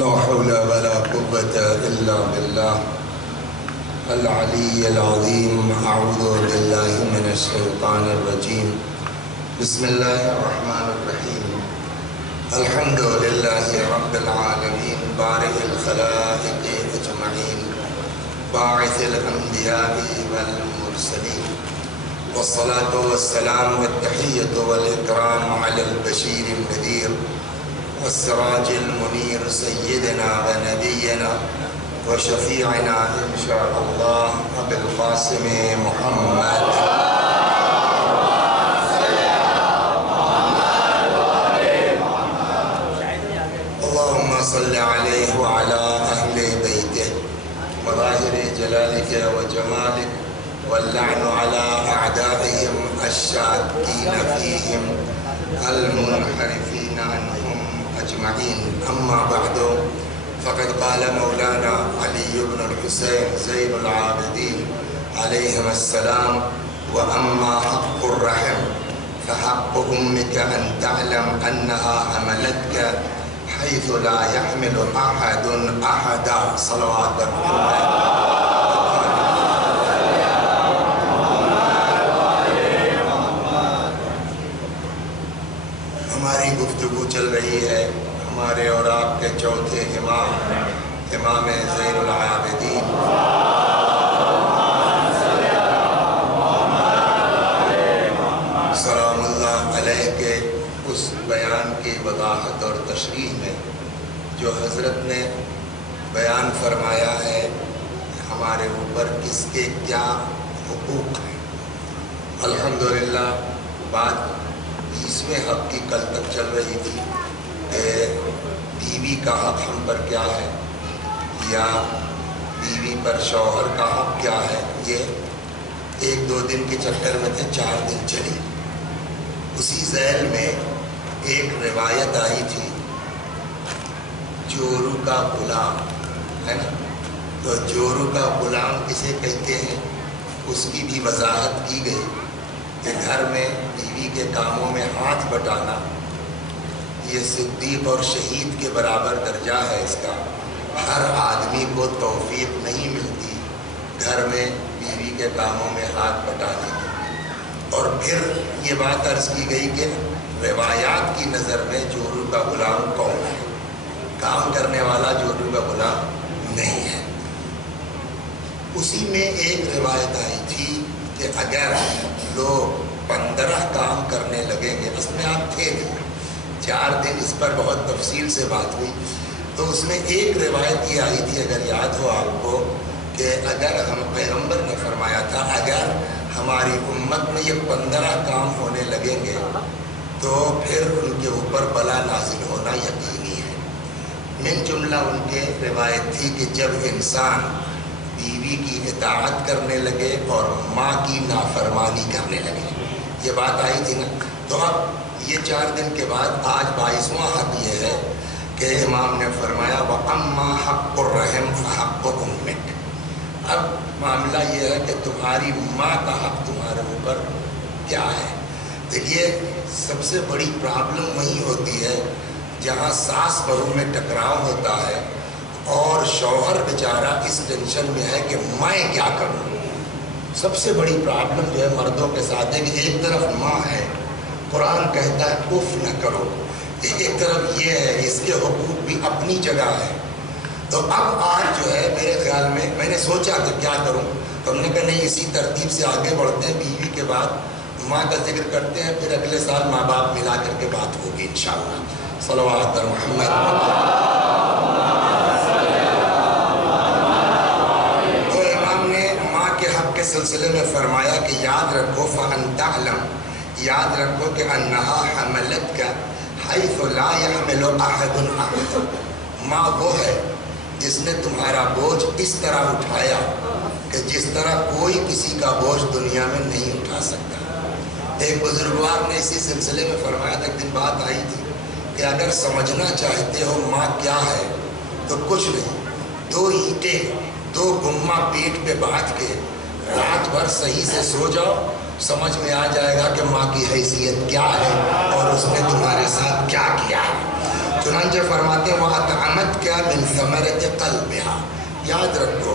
لا حول ولا قوة إلا بالله العلي العظيم. أعوذ بالله من الشيطان الرجيم. بسم الله الرحمن الرحيم. الحمد لله رب العالمين بارئ الخلائق أجمعين باعث الأنبياء والمرسلين، والصلاة والسلام والتحية والإكرام على البشير النذير والسراج المنير سيدنا ونبينا وشفيعنا إن شاء الله أبي القاسم محمد. اللهم صل عليه وعلى أهل بيته مظاهر جلالك وجمالك، واللعن على أعدائهم الشاكين فيهم المنحرفين عنهم أجمعين. أما بعد، فقد قال مولانا علي بن الحسين زين العابدين عليهما السلام: وأما حق الرحم فحق أمك أن تعلم أنها حملتك حيث لا يحمل أحد أحدا. صلوات محمد. ہماری گفتگو چل رہی ہے ہمارے اور آپ کے چوتھے امام زین العابدین سلام اللہ علیہ کے اس بیان کی وضاحت اور تشریح میں جو حضرت نے بیان فرمایا ہے ہمارے اوپر کس کے کیا حقوق ہیں. الحمدللہ بات 20ویں حق کی کل تک چل رہی تھی کہ بیوی کا حق ہم پر کیا ہے یا بیوی پر شوہر کا حق کیا ہے. یہ 1-2 دن کے چکر میں تھے، 4 دن چلی. اسی ذیل میں ایک روایت آئی تھی جورو کا غلام ہے نا، تو جورو کا غلام کسے کہتے ہیں اس کی بھی وضاحت کی گئی کہ گھر میں بیوی کے کاموں میں ہاتھ بٹانا یہ صدیق اور شہید کے برابر درجہ ہے. اس کا ہر آدمی کو توفیق نہیں ملتی گھر میں بیوی کے کاموں میں ہاتھ بٹانے کی. اور پھر یہ بات عرض کی گئی کہ روایات کی نظر میں جورو کا غلام کون ہے؟ کام کرنے والا جورو کا غلام نہیں ہے. اسی میں ایک روایت آئی تھی کہ اگر لوگ 15 کام کرنے لگیں گے، اس میں آپ تھے نہیں، 4 دن اس پر بہت تفصیل سے بات ہوئی، تو اس میں ایک روایت یہ آئی تھی اگر یاد ہو آپ کو کہ اگر ہم پیغمبر نے فرمایا تھا اگر ہماری امت میں یہ 15 کام ہونے لگیں گے تو پھر ان کے اوپر بلا نازل ہونا یقینی ہے. من جملہ ان کے روایت تھی کہ جب انسان بیوی کی اطاعت کرنے لگے اور ماں کی نافرمانی کرنے لگے. یہ بات آئی تھی نا. تو اب یہ 4 دن کے بعد آج 22واں حق یہ ہے کہ امام نے فرمایا وَأَمَّا حَقُّ الرَّحِمِ فَحَقُّ أُمِّكَ. اب معاملہ یہ ہے کہ تمہاری ماں کا حق تمہارے اوپر کیا ہے. دیکھیے سب سے بڑی پرابلم وہی ہوتی ہے جہاں ساس بہو میں ٹکراؤ ہوتا ہے اور شوہر بیچارہ اس ٹینشن میں ہے کہ میں کیا کروں. سب سے بڑی پرابلم جو ہے مردوں کے ساتھ ہے کہ ایک طرف ماں ہے، قرآن کہتا ہے اف نہ کرو، ایک طرف یہ ہے اس کے حقوق بھی اپنی جگہ ہے. تو اب آج جو ہے میرے خیال میں نے سوچا کہ کیا کروں، تو ہم نے کہا نہیں اسی ترتیب سے آگے بڑھتے ہیں. بیوی کے بعد ماں کا ذکر کرتے ہیں، پھر اگلے سال ماں باپ ملا کر کے بات ہوگی انشاءاللہ. صلوات محمد. تو امام نے ماں کے حق کے سلسلے میں فرمایا کہ یاد رکھو فَأَن تَعْلَمْ، یاد رکھو کہ أَنَّهَا حَمَلَتْكَ حَيْثُ لَا يَحْمِلُ أَحَدٌ أَحَدًا. ماں وہ ہے جس نے تمہارا بوجھ اس طرح اٹھایا کہ جس طرح کوئی کسی کا بوجھ دنیا میں نہیں اٹھا سکتا. ایک بزرگوار نے اسی سلسلے میں فرمایا تھا، ایک دن بات آئی تھی کہ اگر سمجھنا چاہتے ہو ماں کیا ہے تو کچھ نہیں، 2 اینٹیں 2 گمہ پیٹ پہ باندھ کے رات بھر صحیح سے سو جاؤ، سمجھ میں آ جائے گا کہ ماں کی حیثیت کیا ہے اور اس نے تمہارے ساتھ کیا کیا ہے. چنانچہ فرماتے ہیں وَأَطْعَمَتْكَ مِنْ ثَمَرَةِ قَلْبِهَا، یاد رکھو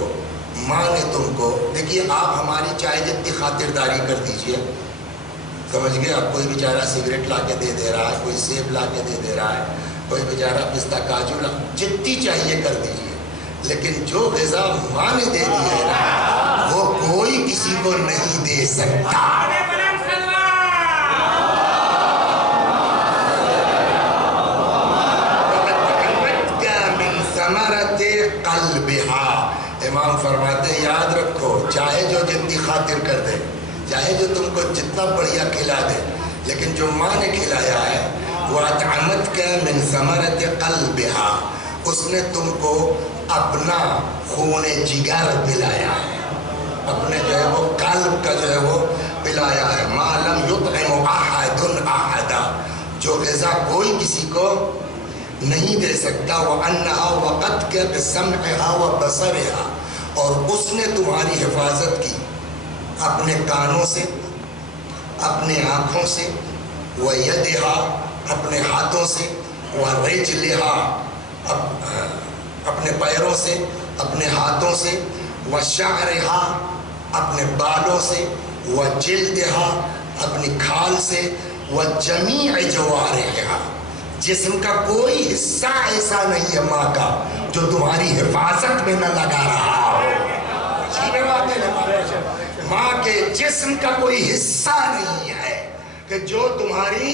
ماں نے تم کو، دیکھیے آپ ہماری چائے جتنی خاطرداری کر دیجئے، سمجھ گئے آپ، کوئی بیچارہ سگریٹ لا کے دے رہا ہے، کوئی سیب لا کے دے رہا ہے، کوئی بیچارہ پستہ کاجو جتنی چاہیے کر دیجئے، لیکن جو غذا ماں نے دے دی ہے نا وہ کوئی کسی کو نہیں دے سکتا۔ امام فرماتے ہیں یاد رکھو چاہے جو جتنی خاطر کر دے، چاہے جو تم کو جتنا بڑھیا کھلا دے، لیکن جو ماں نے کھلایا ہے وَأَطْعَمَتْكَ مِنْ ثَمَرَةِ قَلْبِهَا، اس نے تم کو اپنا خون جگر پلایا ہے، اپنے جو ہے وہ قلب کا جو ہے وہ پلایا ہے۔ مَا لَمْ يُطْعِمُ أَحَدٌ أَحَدًا، جو غذا کوئی کسی کو نہیں دے سکتا۔ وَأَنَّهَا وَقَتْكَ بِسَمْعِهَا وَبَصَرِهَا، اور اس نے تمہاری حفاظت کی اپنے کانوں سے، اپنے آنکھوں سے، وَيَدِهَا، اپنے ہاتھوں سے، وَرِجْلِهَا، اپنے پیروں سے، اپنے ہاتھوں سے، وَشَعْرِهَا، اپنے بالوں سے، وَجِلْدِهَا، اپنی کھال سے، وَجَمِيعِ جَوَارِحِهَا، جسم کا کوئی حصہ ایسا نہیں ہے ماں کا جو تمہاری حفاظت میں نہ لگا رہا ہو۔ ماں کے جسم کا کوئی حصہ نہیں ہے کہ جو تمہاری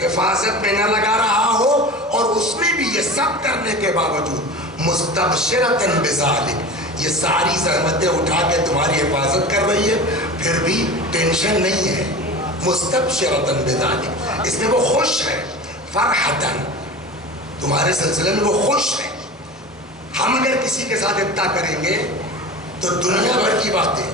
حفاظت میں نہ لگا رہا ہو، اور اس میں بھی یہ سب کرنے کے باوجود مستبشرۃ بذالک، یہ ساری زحمتیں اٹھا کے تمہاری حفاظت کر رہی ہے، پھر بھی ٹینشن نہیں ہے، مستبشرۃ بذالک، اس میں وہ خوش ہے، فرحتاً، تمہارے سلسلے میں وہ خوش ہے۔ ہم اگر کسی کے ساتھ اتنا کریں گے تو دنیا بھر کی باتیں،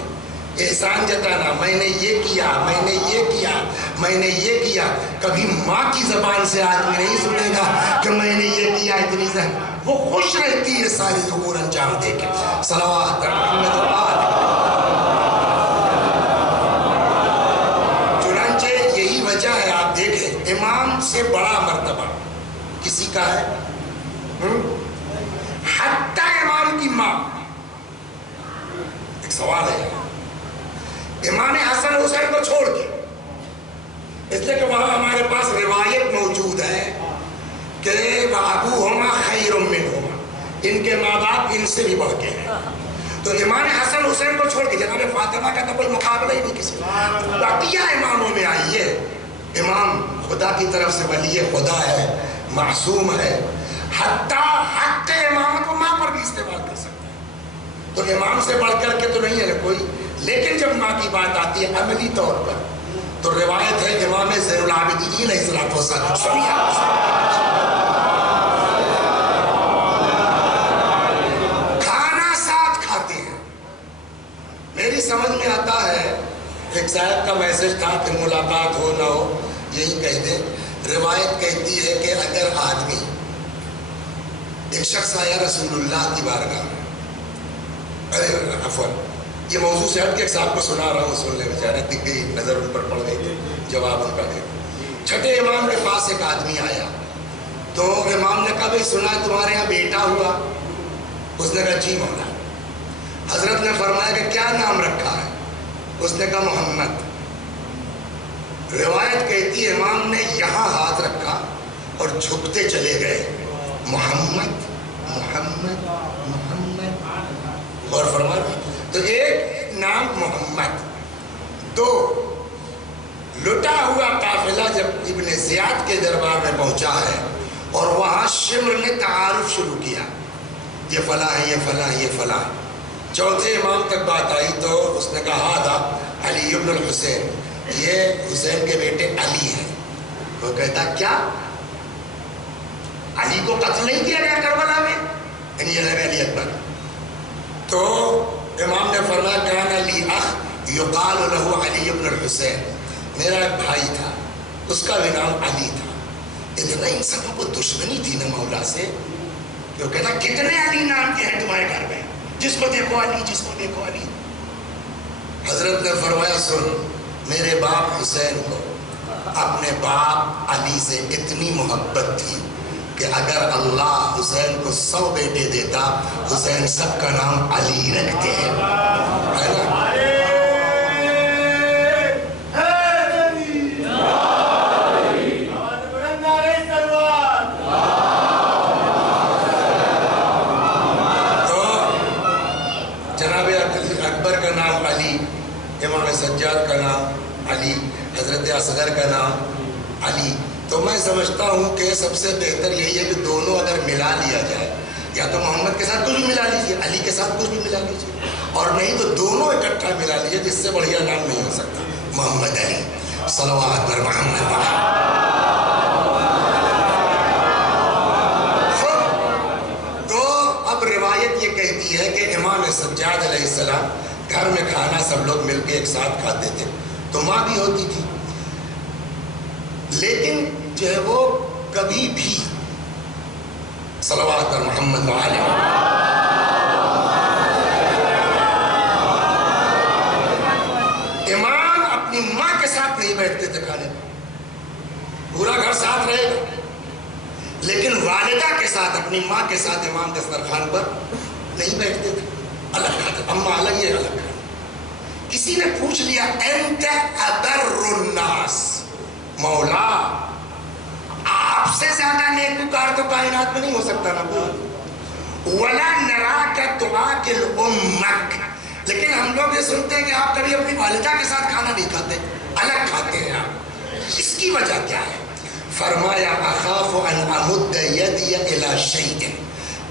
احسان جتانا، میں نے یہ کیا، میں نے یہ کیا، میں نے یہ کیا، کبھی ماں کی زبان سے آدمی نہیں سنے گا کہ میں نے یہ کیا اتنی زحمت، وہ خوش رہتی ہے ساری امور انجام دے کے۔ صلوات محمد و آل۔ چنانچہ یہی وجہ ہے، آپ دیکھیں امام سے بڑا مرتبہ کسی کا ہے؟ حتیٰ امام کی ماں، ایک سوال ہے، امام حسن حسین کو چھوڑ کے، اس لیے کہ وہاں ہمارے پاس روایت موجود ہے کہ وَأَبُوهُمَا خَيْرٌ مِّنْهُمَا، ان کے ماں باپ ان سے بھی بڑھ کے ہیں، تو امام حسن حسین کو چھوڑ کے جناب فاطمہ کا تو کوئی مقابلہ ہی نہیں کسی، بقیہ اماموں میں آئیے، امام خدا کی طرف سے ولی خدا ہے، معصوم ہے، حتیٰ حق امامت کو ماں پر بھی استعمال کر سکتا ہے، تو امام سے بڑھ کر کے تو نہیں ہے کوئی، لیکن جب ماں کی بات آتی ہے عملی طور پر تو روایت ہے امام زین العابدین علیہ السلام کھانا ساتھ کھاتے ہیں۔ میری سمجھ میں آتا ہے، ایک صاحب کا میسج تھا کہ ملاقات ہو نہ ہو یہی کہہ دیں، روایت کہتی ہے کہ اگر آدمی، ایک شخص آیا رسول اللہ کی بارگاہ میں، عفواً یہ موضوع سے ہٹ کے ایک صاحب کو سنا رہا ہوں، سن لے بیچارے، دکھ گئی نظر ان پر پڑ گئی تھی، جواب ان کا دے۔ چھٹے امام کے پاس ایک آدمی آیا تو امام نے کہا بھئی سنا ہے تمہارے یہاں بیٹا ہوا؟ اس نے کہا جی مولا۔ حضرت نے فرمایا کہ کیا نام رکھا ہے؟ اس نے کہا محمد۔ روایت کہتی ہے امام نے یہاں ہاتھ رکھا اور جھکتے چلے گئے، محمد محمد محمد، اور فرمایا تو ایک نام محمد، دو لٹا ہوا قافلہ جب ابن زیاد کے دربار میں پہنچا ہے اور وہاں شمر نے تعارف شروع کیا، یہ فلاں ہے، یہ فلاں ہے، یہ فلاں ہے، چوتھے امام تک بات آئی تو اس نے کہا ہاذا علی ابن الحسین، یہ حسین کے بیٹے علی ہیں۔ وہ کہتا کیا علی کو قتل نہیں کیا گیا کربلا میں؟ یعنی یہ نبی علی اکبر۔ تو امام نے فرمایا کان علی اخ یقال له علی ابن الحسین، میرا ایک بھائی تھا اس کا بھی نام علی تھا۔ اتنا ان سب کو دشمنی تھی نا مولا سے کہ وہ کہتا کتنے علی نام کے ہیں تمہارے گھر میں، جس کو دیکھو علی، جس کو دیکھو علی۔ حضرت نے فرمایا سن، میرے باپ حسین کو اپنے باپ علی سے اتنی محبت تھی کہ اگر اللہ حسین کو 100 بیٹے دیتا، حسین سب کا نام علی رکھتے ہیں، ہے نا؟ امام سجاد کا نام علی، حضرت اصغر کا نام علی. تو میں سمجھتا ہوں کہ سب سے بہتر یہی ہے کہ دونوں اگر ملا لیا جائے، یا تو محمد کے ساتھ کچھ بھی ملا لیجیے، علی کے ساتھ کچھ بھی ملا لیجیے، اور نہیں تو دونوں اکٹھا ملا لیجیے، جس سے بڑھیا نام نہیں ہو سکتا محمد علی. صلوات پر محمد تو اب روایت یہ کہتی ہے کہ امام سجاد علیہ السلام گھر میں کھانا سب لوگ مل کے ایک ساتھ کھاتے تھے، تو ماں بھی ہوتی تھی، لیکن جو ہے وہ کبھی بھی صلوات پر محمد وعلی امام اپنی ماں کے ساتھ نہیں بیٹھتے تھے کھانے میں. پورا گھر ساتھ رہے گا لیکن والدہ کے ساتھ، اپنی ماں کے ساتھ امام دسترخوان پر نہیں بیٹھتے تھے، الگ کھاتے، اماں الگ یہ الگ کھاتے. کسی نے پوچھ لیا انت ابر الناس، مولا آپ سے زیادہ نیکوکار تو کائنات میں نہیں ہو سکتا نا. ولا نراک تؤکل امک، لیکن ہم لوگ یہ سنتے ہیں کہ آپ کبھی اپنی والدہ کے ساتھ کھانا نہیں کھاتے، الگ کھاتے ہیں آپ. اس کی وجہ کیا ہے؟ فرمایا اخاف ان امد یدی الی شیء،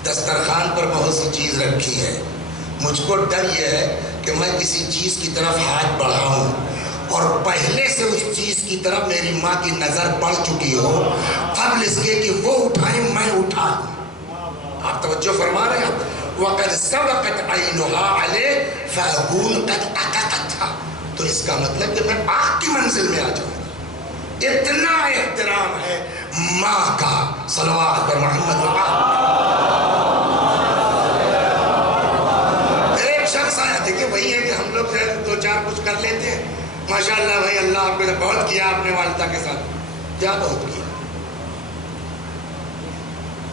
دسترخوان پر بہت سی چیز رکھی ہے، مجھ کو ڈر یہ ہے کہ میں کسی چیز کی طرف ہاتھ بڑھاؤں اور پہلے سے اس چیز کی طرف میری ماں کی نظر پڑ چکی ہو، قبل اس کے کہ وہ اٹھائیں میں اٹھا دوں. آپ توجہ فرما رہے ہیں؟ وَقَدْ سَبَقَتْ عَيْنُهَا عَلَيْهِ فَأَكُونُ قَدْ أَقَقَتْهَا، تو اس کا مطلب کہ میں آنکھ کی منزل میں آ جاؤں. اتنا احترام ہے ماں کا. صلوات پر محمد دیکھیں وہی ہے کہ ہم لوگ دو چار کچھ کر لیتے ہیں، ماشاءاللہ بھائی اللہ آپ نے بہت کیا آپ نے والدہ کے ساتھ. کیا بہت کیا؟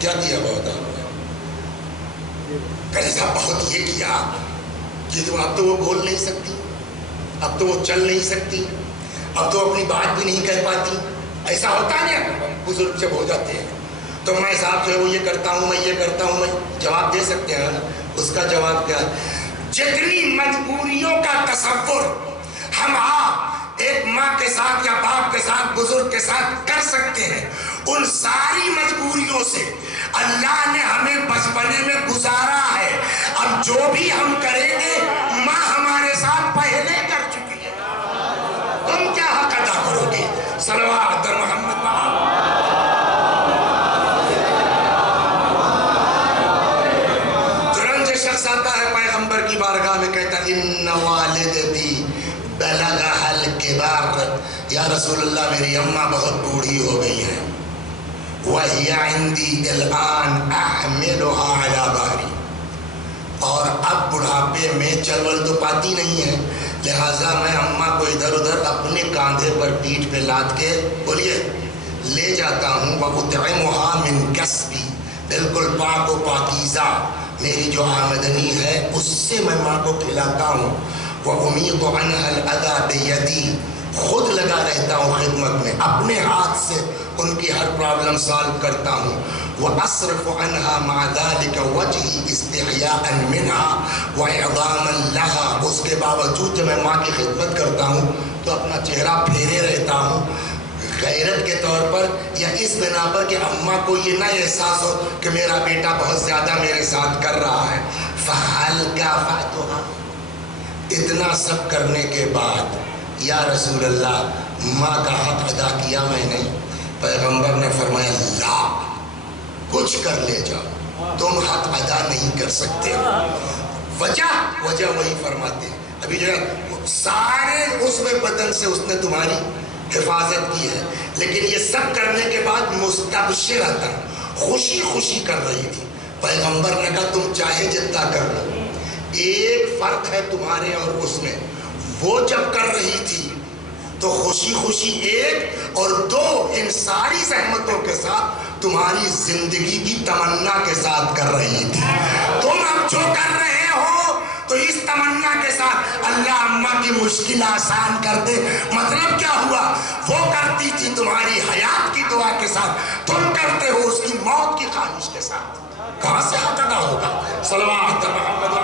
کیا کیا بہت آپ نے؟ کہنے صاحب بہت یہ کیا کہ اب تو وہ بول نہیں سکتی، اب تو وہ چل نہیں سکتی، اب تو اپنی بات بھی نہیں کہہ پاتی. ایسا ہوتا ہے نا، بزرگ جب ہو جاتے ہیں تو میں صاحب جو ہے وہ یہ کرتا ہوں، میں یہ کرتا ہوں، میں جواب دے سکتے ہیں نا. اس کا جواب کیا ہے؟ جتنی مجبوریوں کا تصور ہم آپ ایک ماں کے ساتھ یا باپ کے ساتھ بزرگ کے ساتھ کر سکتے ہیں، ان ساری مجبوریوں سے اللہ نے ہمیں بچپنے میں گزارا ہے. اب جو بھی ہم کریں گے ماں ہمارے ساتھ پہلے کر چکی ہے، تم کیا حق ادا کرو گے؟ صلوات پر محمد. چنانچہ شخص آتا ہے پیغمبر کی بارگاہ میں، کہتا ان والدتی بلغها الکبار، یا رسول اللہ میری اماں بہت بوڑھی ہو گئی ہے، وَهِيَ عِنْدِي الْآنَ أَحْمِلُهَا عَلَى بَارِي، اور اب بڑھاپے میں چل ول تو پاتی نہیں ہے، لہٰذا میں اماں کو ادھر ادھر اپنے کاندھے پر پیٹھ پہ لاد کے بولیے لے جاتا ہوں. وَأُطْعِمُهَا مِنْ كَسْبِي، بالکل پاک و پاکیزہ میری جو آمدنی ہے اس سے میں ماں کو کھلاتا ہوں. وَأُمِيطُ عَنْهَا الْأَذَى بِيَدِي، خود لگا رہتا ہوں خدمت میں، اپنے ہاتھ سے ان کی ہر پرابلم سالو کرتا ہوں. وَأَصْرِفُ عَنْهَا مَعَ ذَلِكَ وَجْهِي اسْتِحْيَاءً مِنْهَا وَإِعْظَامًا لَهَا، اس کے باوجود جب میں ماں کی خدمت کرتا ہوں تو اپنا چہرہ پھیرے رہتا ہوں غیرت کے طور پر، یا اس بنا پر کہ اماں کو یہ نہ احساس ہو کہ میرا بیٹا بہت زیادہ میرے ساتھ کر رہا ہے. فَحَلْ كَافَأْتُهَا، اتنا سب کرنے کے بعد یا رسول اللہ ماں کا حق ادا کیا میں نے؟ پیغمبر نے فرمایا لا، کچھ کر لے جاؤ، تم حق ادا نہیں کر سکتے. وجہ وہی فرماتے ہیں. ابھی جو ہے سارے عضو بدن سے اس نے تمہاری حفاظت کی ہے، لیکن یہ سب کرنے کے بعد مستبشرۃ، خوشی خوشی کر رہی تھی. پیغمبر نے کہا تم چاہے جتنا کر لو، ایک فرق ہے تمہارے اور اس میں، وہ جب کر رہی تھی تو خوشی خوشی ایک، اور دو ان ساری زحمتوں کے ساتھ تمہاری زندگی کی تمنا کے ساتھ کر رہی تھی. تم اب جو کر رہے ہو تو اس تمنا کے ساتھ اللہ اماں کی مشکل آسان کر دے. مطلب کیا ہوا؟ وہ کرتی تھی تمہاری حیات کی دعا کے ساتھ، تم کرتے ہو اس کی موت کی خواہش کے ساتھ. کہاں سے ادا ہوگا؟ صلوات محمد.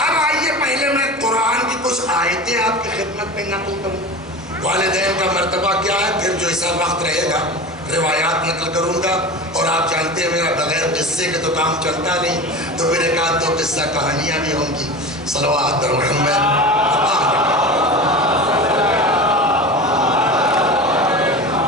اب آئیے پہلے میں قرآن کی کچھ آیتیں آپ کی خدمت میں نقل کروں. والدین کا مرتبہ کیا ہے، پھر جو ایسا وقت رہے گا روایات نقل کروں گا. اور آپ جانتے ہیں میرا بغیر قصے کے تو کام چلتا نہیں، تو پھر ایک آدھ دو قصہ کہانیاں بھی ہوں گی. صلوات محمد.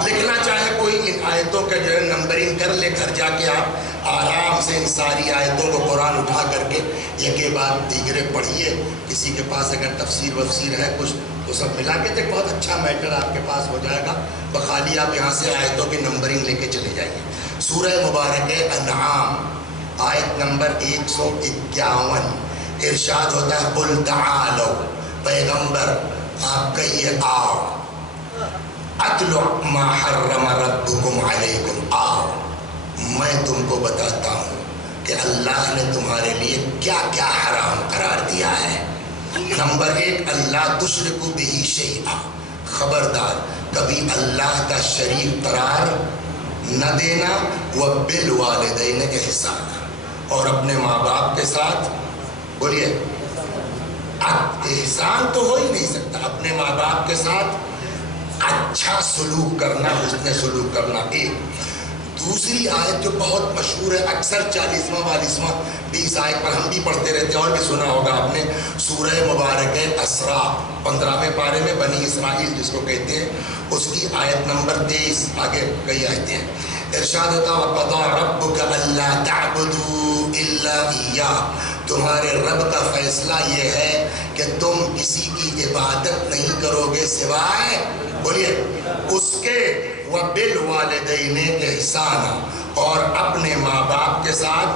لکھنا چاہے کوئی ان آیتوں کا جو ہے نمبرنگ کر لے، گھر جا کے آپ آرام سے ان ساری آیتوں کو قرآن اٹھا کر کے ایک کے بعد دیگرے پڑھیے. کسی کے پاس اگر تفسیر وفسیر ہے کچھ تو سب ملا کے تو بہت اچھا میٹر آپ کے پاس ہو جائے گا. بخالی آپ یہاں سے آیتوں کی نمبرنگ لے کے چلے جائیے. سورہ مبارک انعام آیت نمبر 151 ارشاد ہوتا ہے قل تعالو، پیغمبر آپ کہیے آؤ، اتلو ما حرم ربکم علیکم، آؤ میں تم کو بتاتا ہوں کہ اللہ نے تمہارے لیے کیا کیا حرام قرار دیا ہے. نمبر 1، اللہ تشرکو بہ شیئا، خبردار کبھی اللہ کا شریک قرار نہ دینا. وبالوالدین احسانا، اور اپنے ماں باپ کے ساتھ بولیے احسان تو ہو ہی نہیں سکتا، اپنے ماں باپ کے ساتھ اچھا سلوک کرنا، حسن سلوک کرنا. ایک دوسری آیت جو بہت مشہور ہے، اکثر 40واں 42واں 20 آیت پر ہم بھی پڑھتے رہتے ہیں اور بھی سنا ہوگا آپ نے، سورہ مبارک اسراء 15ویں پارے میں بنی اسرائیل جس کو کہتے ہیں، اس کی آیت نمبر 23 آگے کئی آیتیں ہیں. ارشاد ہوتا وَقَضَىٰ رَبُّكَ أَلَّا تَعْبُدُوا إِلَّا إِيَّاهُ، تمہارے رب کا فیصلہ یہ ہے کہ تم کسی کی عبادت نہیں کرو گے سوائے بولیے اس کے. وَبِالْوَالِدَيْنِ إِحْسَانًا، اور اپنے ماں باپ کے ساتھ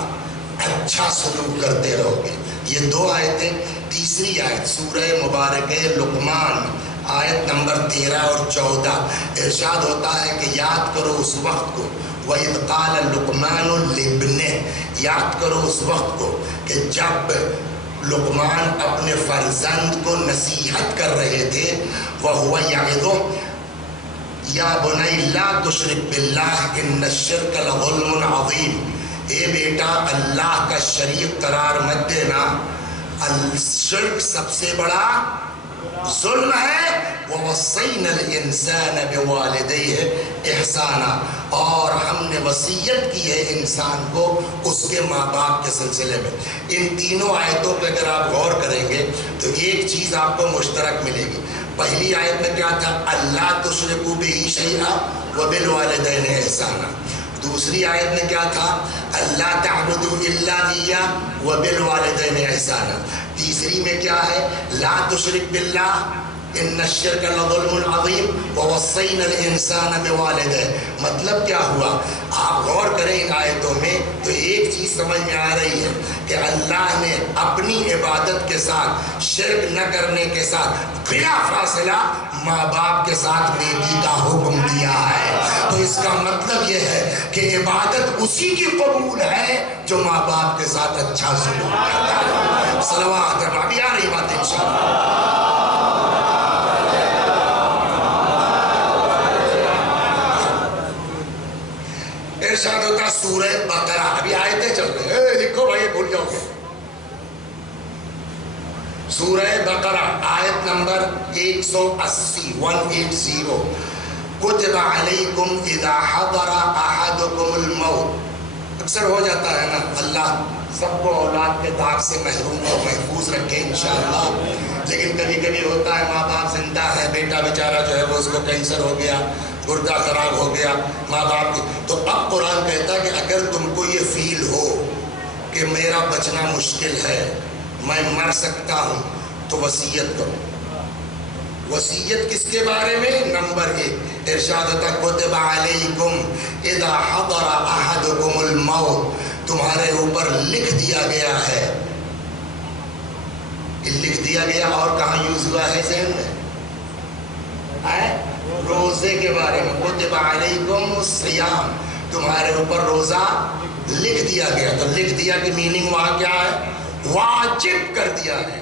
اچھا سلوک کرتے رہو گے. یہ دو آیتیں. تیسری آیت سورہ مبارک لقمان آیت نمبر 13 اور 14 ارشاد ہوتا ہے کہ یاد کرو اس وقت کو، وَإِذْ قَالَ لُقْمَانُ لِابْنِهِ، یاد کرو اس وقت کو کہ جب لقمان اپنے فرزند کو نصیحت کر رہے تھے. وَهُوَ يَعِظُهُ یا بنی لا تشرک باللہ ان الشرک لظلم عظیم، اے بیٹا اللہ کا شریک قرار مت دینا، الشرک سب سے بڑا ظلم ہے. وَوَصَّيْنَا الْإِنسَانَ بِوَالِدَيْهِ إِحْسَانًا، اور ہم نے وصیت کی ہے انسان کو اس کے ماں باپ کے سلسلے میں. ان تینوں آیتوں پہ اگر آپ غور کریں گے تو ایک چیز آپ کو مشترک ملے گی. پہلی آیت میں کیا تھا؟ اللہ تشرکو بہ شیئا وبالوالدین احسانا. دوسری آیت میں کیا تھا؟ اللہ تعبدوا الا ایاہ وبالوالدین احسانا. تیسری میں کیا ہے؟ لا تشرک باللہ ان الشرک لظلم عظیم ووصینا الانسان بوالدہ. مطلب کیا ہوا؟ آپ غور کریں ان آیتوں میں تو ایک چیز سمجھ میں آ رہی ہے کہ اللہ نے اپنی عبادت کے ساتھ شرک نہ کرنے کے ساتھ بلا فاصلہ ماں باپ کے ساتھ نیکی کا حکم دیا ہے. تو اس کا مطلب یہ ہے کہ عبادت اسی کی قبول ہے جو ماں باپ کے ساتھ اچھا سلوک کرتا ہے. صلوات. ابھی آ رہی بات انشاءاللہ. ارشاد ہوتا سورہ بقرہ، ابھی آیتیں چل رہے ہیں، لکھو بھائی بھول جاؤ گے. سورہ بقرہ آیت نمبر 180 کتب علیکم اذا حضر احدکم الموت. اکثر ہو جاتا ہے نا، اللہ سب کو اولاد کے داغ سے محروم اور محفوظ رکھے انشاءاللہ. لیکن کبھی کبھی ہوتا ہے ماں باپ زندہ ہے، بیٹا بیچارہ جو ہے وہ اس کو کینسر ہو گیا، گردہ خراب ہو گیا ماں باپ کی. تو اب قرآن کہتا ہے کہ اگر تم کو یہ فیل ہو کہ میرا بچنا مشکل ہے، میں مر سکتا ہوں، تو وصیت کرو. وصیت کس کے بارے میں؟ نمبر 1 ارشاد ہوتا کتب علیکم اذا حضر احدکم الموت، تمہارے اوپر لکھ دیا گیا ہے لکھ دیا گیا اور کہاں یوز ہوا ہے ذہن میں؟ روزے کے بارے میں کتب علیکم الصیام، تمہارے اوپر روزہ لکھ دیا گیا. تو لکھ دیا کی میننگ وہاں کیا ہے؟ واجب کر دیا ہے.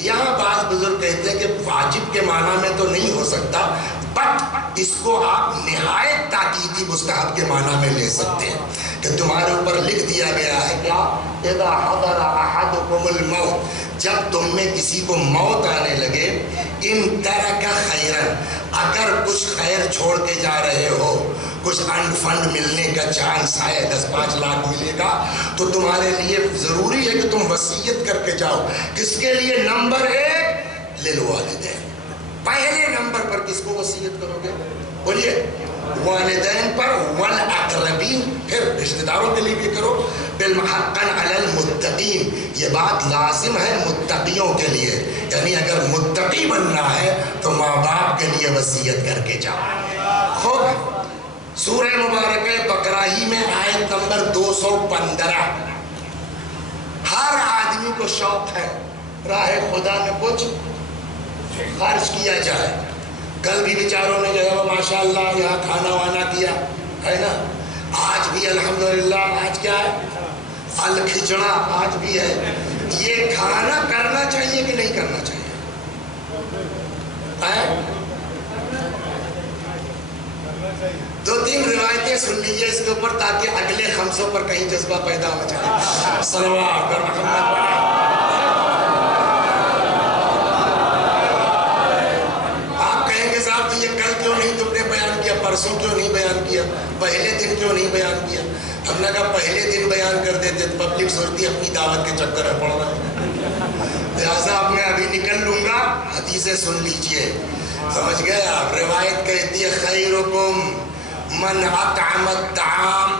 یہاں بعض بزرگ کہتے ہیں کہ واجب کے معنی میں تو نہیں ہو سکتا، بٹ اس کو آپ نہایت تاکیدی مستحب کے معنی میں لے سکتے ہیں کہ تمہارے اوپر لکھ دیا گیا ہے کیا؟ اذا حضر احدکم الموت، جب تم میں کسی کو موت آنے لگے، ان ترک خیرن، اگر کچھ خیر چھوڑ کے جا رہے ہو، کچھ فنڈ ملنے کا چانس ہے، 10-5 لاکھ ملے گا، تو تمہارے لیے ضروری ہے کہ تم وصیت کر کے جاؤ. کس کے لیے؟ نمبر 1 للوالدین. پہلے نمبر پر کس کو وصیت کرو گے؟ بولیے. والدین پر، والاقربین، پھر رشتہ داروں کے لیے بھی کرو. بالحقاً علی المتقین، یہ بات لازم ہے متقیوں کے لیے، یعنی اگر متقی بننا ہے تو ماں باپ کے لیے وصیت کر کے جاؤ. خوب. سورہ مبارکہ بقرہ ہی میں آیت نمبر 215. ہر آدمی کو شوق ہے راہ خدا میں کچھ خرچ کیا جائے. کل بھی بیچاروں نے جو ہے وہ ماشاءاللہ یہاں کھانا وانا کیا ہے نا. آج بھی الحمدللہ، آج کیا ہے؟ الکھچڑا آج بھی ہے. یہ کھانا کرنا چاہیے کہ نہیں کرنا چاہیے؟ دو تین روایتیں سن لیجئے اس کے اوپر تاکہ اگلے خمسوں پر کہیں جذبہ پیدا ہو جائے. صلوات اور محمد پڑھیں. آپ کہیں گے صاحب تو یہ کل کیوں نہیں تم نے بیان کیا، پرسوں کیوں نہیں بیان کیا، پہلے دن کیوں نہیں بیان کیا؟ ہم نے کہا پہلے دن بیان کر دیتے تو پبلک سوچتی اپنی دعوت کے چکر میں پڑ رہا ہے. لہٰذا اب میں ابھی نکل لوں گا، حدیثیں سن لیجئے. سمجھ گئے آپ؟ روایت کہتی ہے خیرکم من اطعم الطعام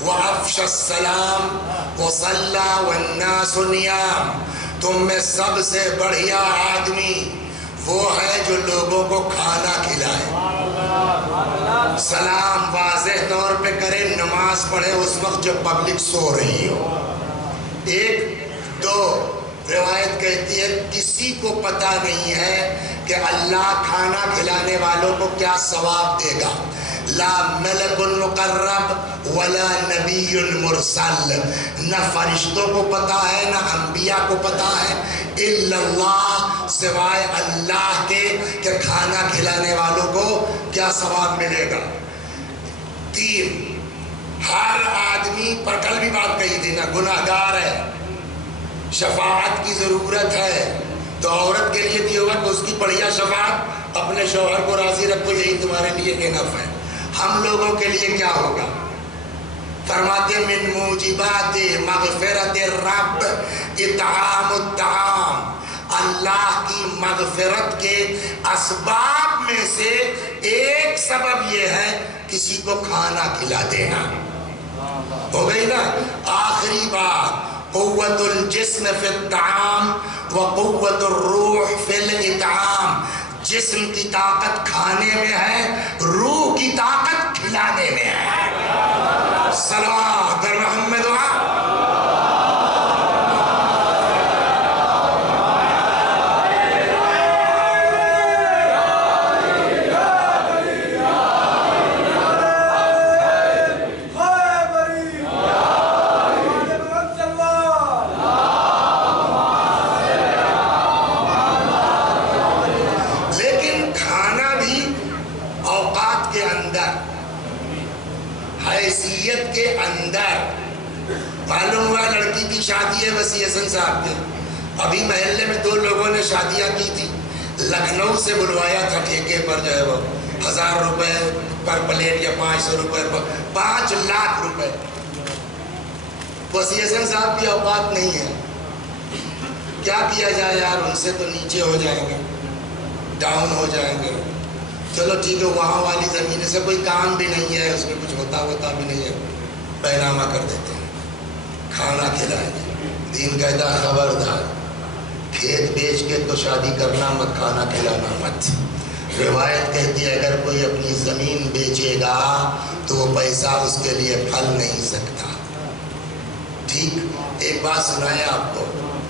وافشى السلام وصلى والناس نيام. تم میں سب سے بڑھیا آدمی وہ ہے جو لوگوں کو کھانا کھلائے، سلام واضح طور پہ کرے، نماز پڑھے اس وقت جب پبلک سو رہی ہو. 1 2 روایت کہتی ہے کسی کو پتہ نہیں ہے کہ اللہ کھانا کھلانے والوں کو کیا ثواب دے گا. لا ملک مقرب ولا نبی مرسل، نہ فرشتوں کو پتہ ہے نہ انبیاء کو پتہ ہے، الا اللہ، سوائے اللہ کے کہ کھانا کھلانے والوں کو کیا ثواب ملے گا. 3 ہر آدمی پر کل بھی بات کہی تھی نا، گناہگار ہے، شفاعت کی ضرورت ہے. تو عورت کے لیے بھی ہوگا کہ اس کی بڑھیا شفاعت، اپنے شوہر کو راضی رکھو، یہی تمہارے لیے انف ہے. ہم لوگوں کے لیے کیا ہوگا؟ فرماتے من موجبات مغفرت الرب اطعام الطعام، اللہ کی مغفرت کے اسباب میں سے ایک سبب یہ ہے کسی کو کھانا کھلا دینا. ہو گئی نا. آخری بات، قوت الجسم فی الطعام وقوت الروح فی الاطعام. جسم کی طاقت کھانے میں ہے، روح کی طاقت کھلانے میں ہے. صلوات بر محمد حیثیت کے اندر. معلوم ہوا لڑکی کی شادی ہے وسیع حسن صاحب کے، ابھی محلے میں 2 لوگوں نے شادیاں کی تھی، لکھنؤ سے بلوایا تھا ٹھیکے پر جو ہے وہ 1000 روپے پر پلیٹ یا 500 روپے پر 5 لاکھ روپے. وسیع حسن صاحب کی اوقات نہیں ہے. کیا کیا جائے یار، ان سے تو نیچے ہو جائیں گے، ڈاؤن ہو جائیں گے. چلو ٹھیک ہے، وہاں والی زمین سے کوئی کام بھی نہیں ہے، اس میں کچھ ہوتا بھی نہیں ہے، پینامہ کر دیتے ہیں، کھانا کھلائیں گے. دین کہتا ہے خبردار، کھیت بیچ کے تو شادی کرنا مت، کھانا کھلانا مت. روایت کہتی ہے اگر کوئی اپنی زمین بیچے گا تو وہ پیسہ اس کے لیے پھل نہیں سکتا. ٹھیک. ایک بات سنائے آپ کو،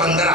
15,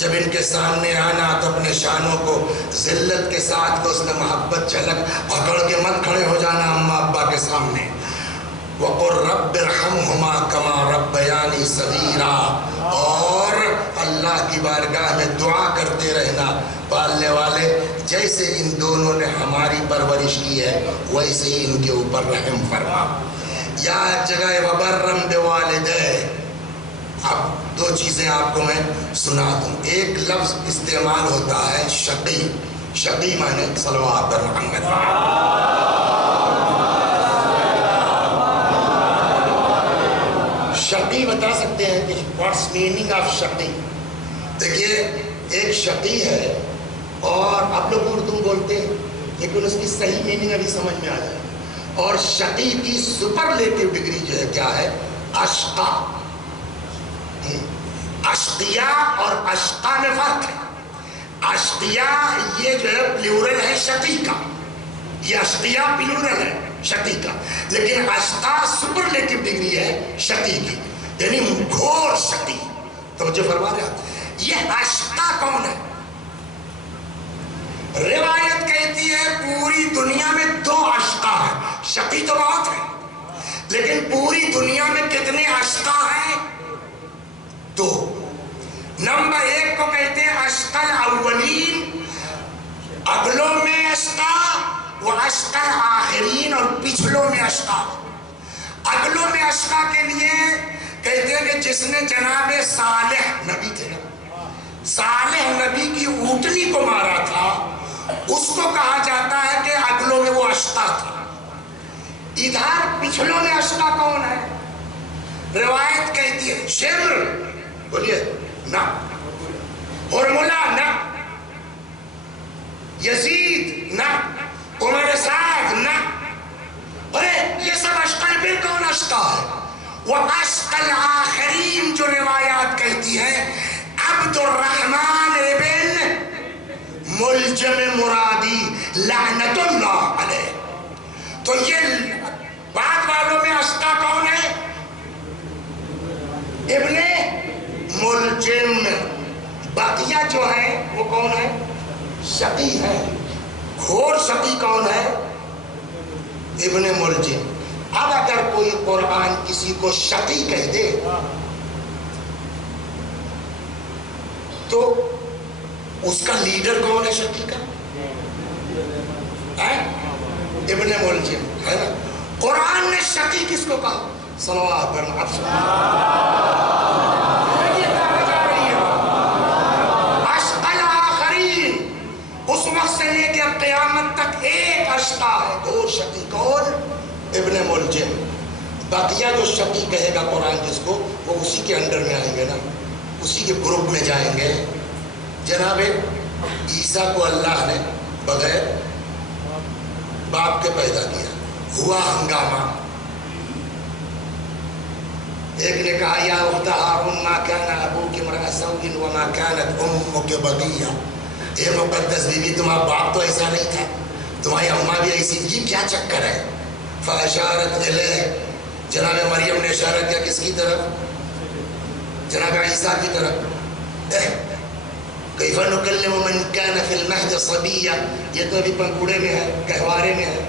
جب ان کے سامنے آنا تو اپنے شانوں کو ذلت کے ساتھ تو اس میں محبت جھلک اکڑ کے مت کھڑے ہو جانا اماں ابا کے سامنے. وَقُلْ رَبِّ ارْحَمْهُمَا كَمَا رَبَّيَانِي صَغِيرًا، اور اللہ کی بارگاہ میں دعا کرتے رہنا پالنے والے جیسے ان دونوں نے ہماری پرورش کی ہے ویسے ہی ان کے اوپر رحم فرما. یا ایک جگہ وَبَرًّا بِوَالِدَيْهِ. اب دو چیزیں آپ کو میں سنا دوں. ایک لفظ استعمال ہوتا ہے شقی. شقی معنی صلوات محمد. شقی بتا سکتے ہیں کہ واٹس میننگ آف شقی؟ دیکھیے ایک شقی ہے اور آپ لوگ اردو بولتے ہیں لیکن اس کی صحیح میننگ ابھی سمجھ میں آ جائے. اور شقی کی سپرلیٹو ڈگری جو ہے کیا ہے؟ اشقا. اشقیا اور اشقا میں فرق ہے. اشقیا یہ جو ہے پلیورل ہے شقی کا، یہ اشقیا پلیورل ہے شقی کا، لیکن اشقا سپرلیٹو ڈگری ہے شقی کی، یعنی گھور شقی. توجہ فرما رہے آپ؟ یہ اشقا کون ہے؟ روایت کہتی ہے پوری دنیا میں دو اشقا ہیں. شقی تو بہت ہے لیکن پوری دنیا میں کتنے اشقا ہیں؟ دو. نمبر ایک کو کہتے ہیں اشقا الاولین، اگلوں میں اشقا، وہ اشقا آخرین، اور پچھلوں میں اشقا. اگلوں میں اشقا کے لیے کہتے ہیں کہ جس نے جناب صالح نبی تھے نا، صالح نبی کی اونٹنی کو مارا تھا، اس کو کہا جاتا ہے کہ اگلوں میں وہ اشقا تھا. ادھر پچھلوں میں اشقا کون ہے؟ روایت کہتی ہے شمر، بولیے نا، ہرملہ نا، یزید نا، عمر سعد نا. ارے یہ سب اشقا پھر کون اشقا ہے؟ وہ اشقا الآخرین جو روایات کہتی ہے عبد الرحمن ابن ملجم مرادی لعنت اللہ علیہ. تو یہ بعد والوں میں اشقا کون ہے؟ ابن ملجم. بقیہ جو ہے وہ کون ہے؟ شقی ہے. گھور شقی کون ہے؟ ابن ملجم. اب اگر کوئی قرآن کسی کو شقی کہہ دے تو اس کا لیڈر کون ہے شقی کا؟ ابن ملجم ہے نا. قرآن نے شقی کس کو کہا؟ صلوات اشقا آخرین. اس وقت سے لے کے قیامت تک ایک اشقا ہے، دو شقی. کون؟ ابن ملجم. بقیہ جو شقی کہے گا قرآن جس کو، وہ اسی کے انڈر میں آئیں گے نا، اسی کے گروپ میں جائیں گے. جناب عیسیٰ کو اللہ نے بغیر باپ کے پیدا کیا، ہوا ہنگامہ. ایک نے کہا یا اخت ہارون ما کان ابوک امرأ سوء وما کانت امک بغیہ. اے مقدس بیوی تمہارا باپ تو ایسا نہیں تھا، تمہاری اماں بھی ایسی. یہ کیا چکر ہے؟ فاشارت الیہ. جناب مریم نے اشارہ کیا کس کی طرف؟ جناب عیسیٰ کی طرف. کیف نکلم من کان فی المہد صبیا. یہ تو ابھی پنکوڑے میں ہے، کہوارے میں ہے،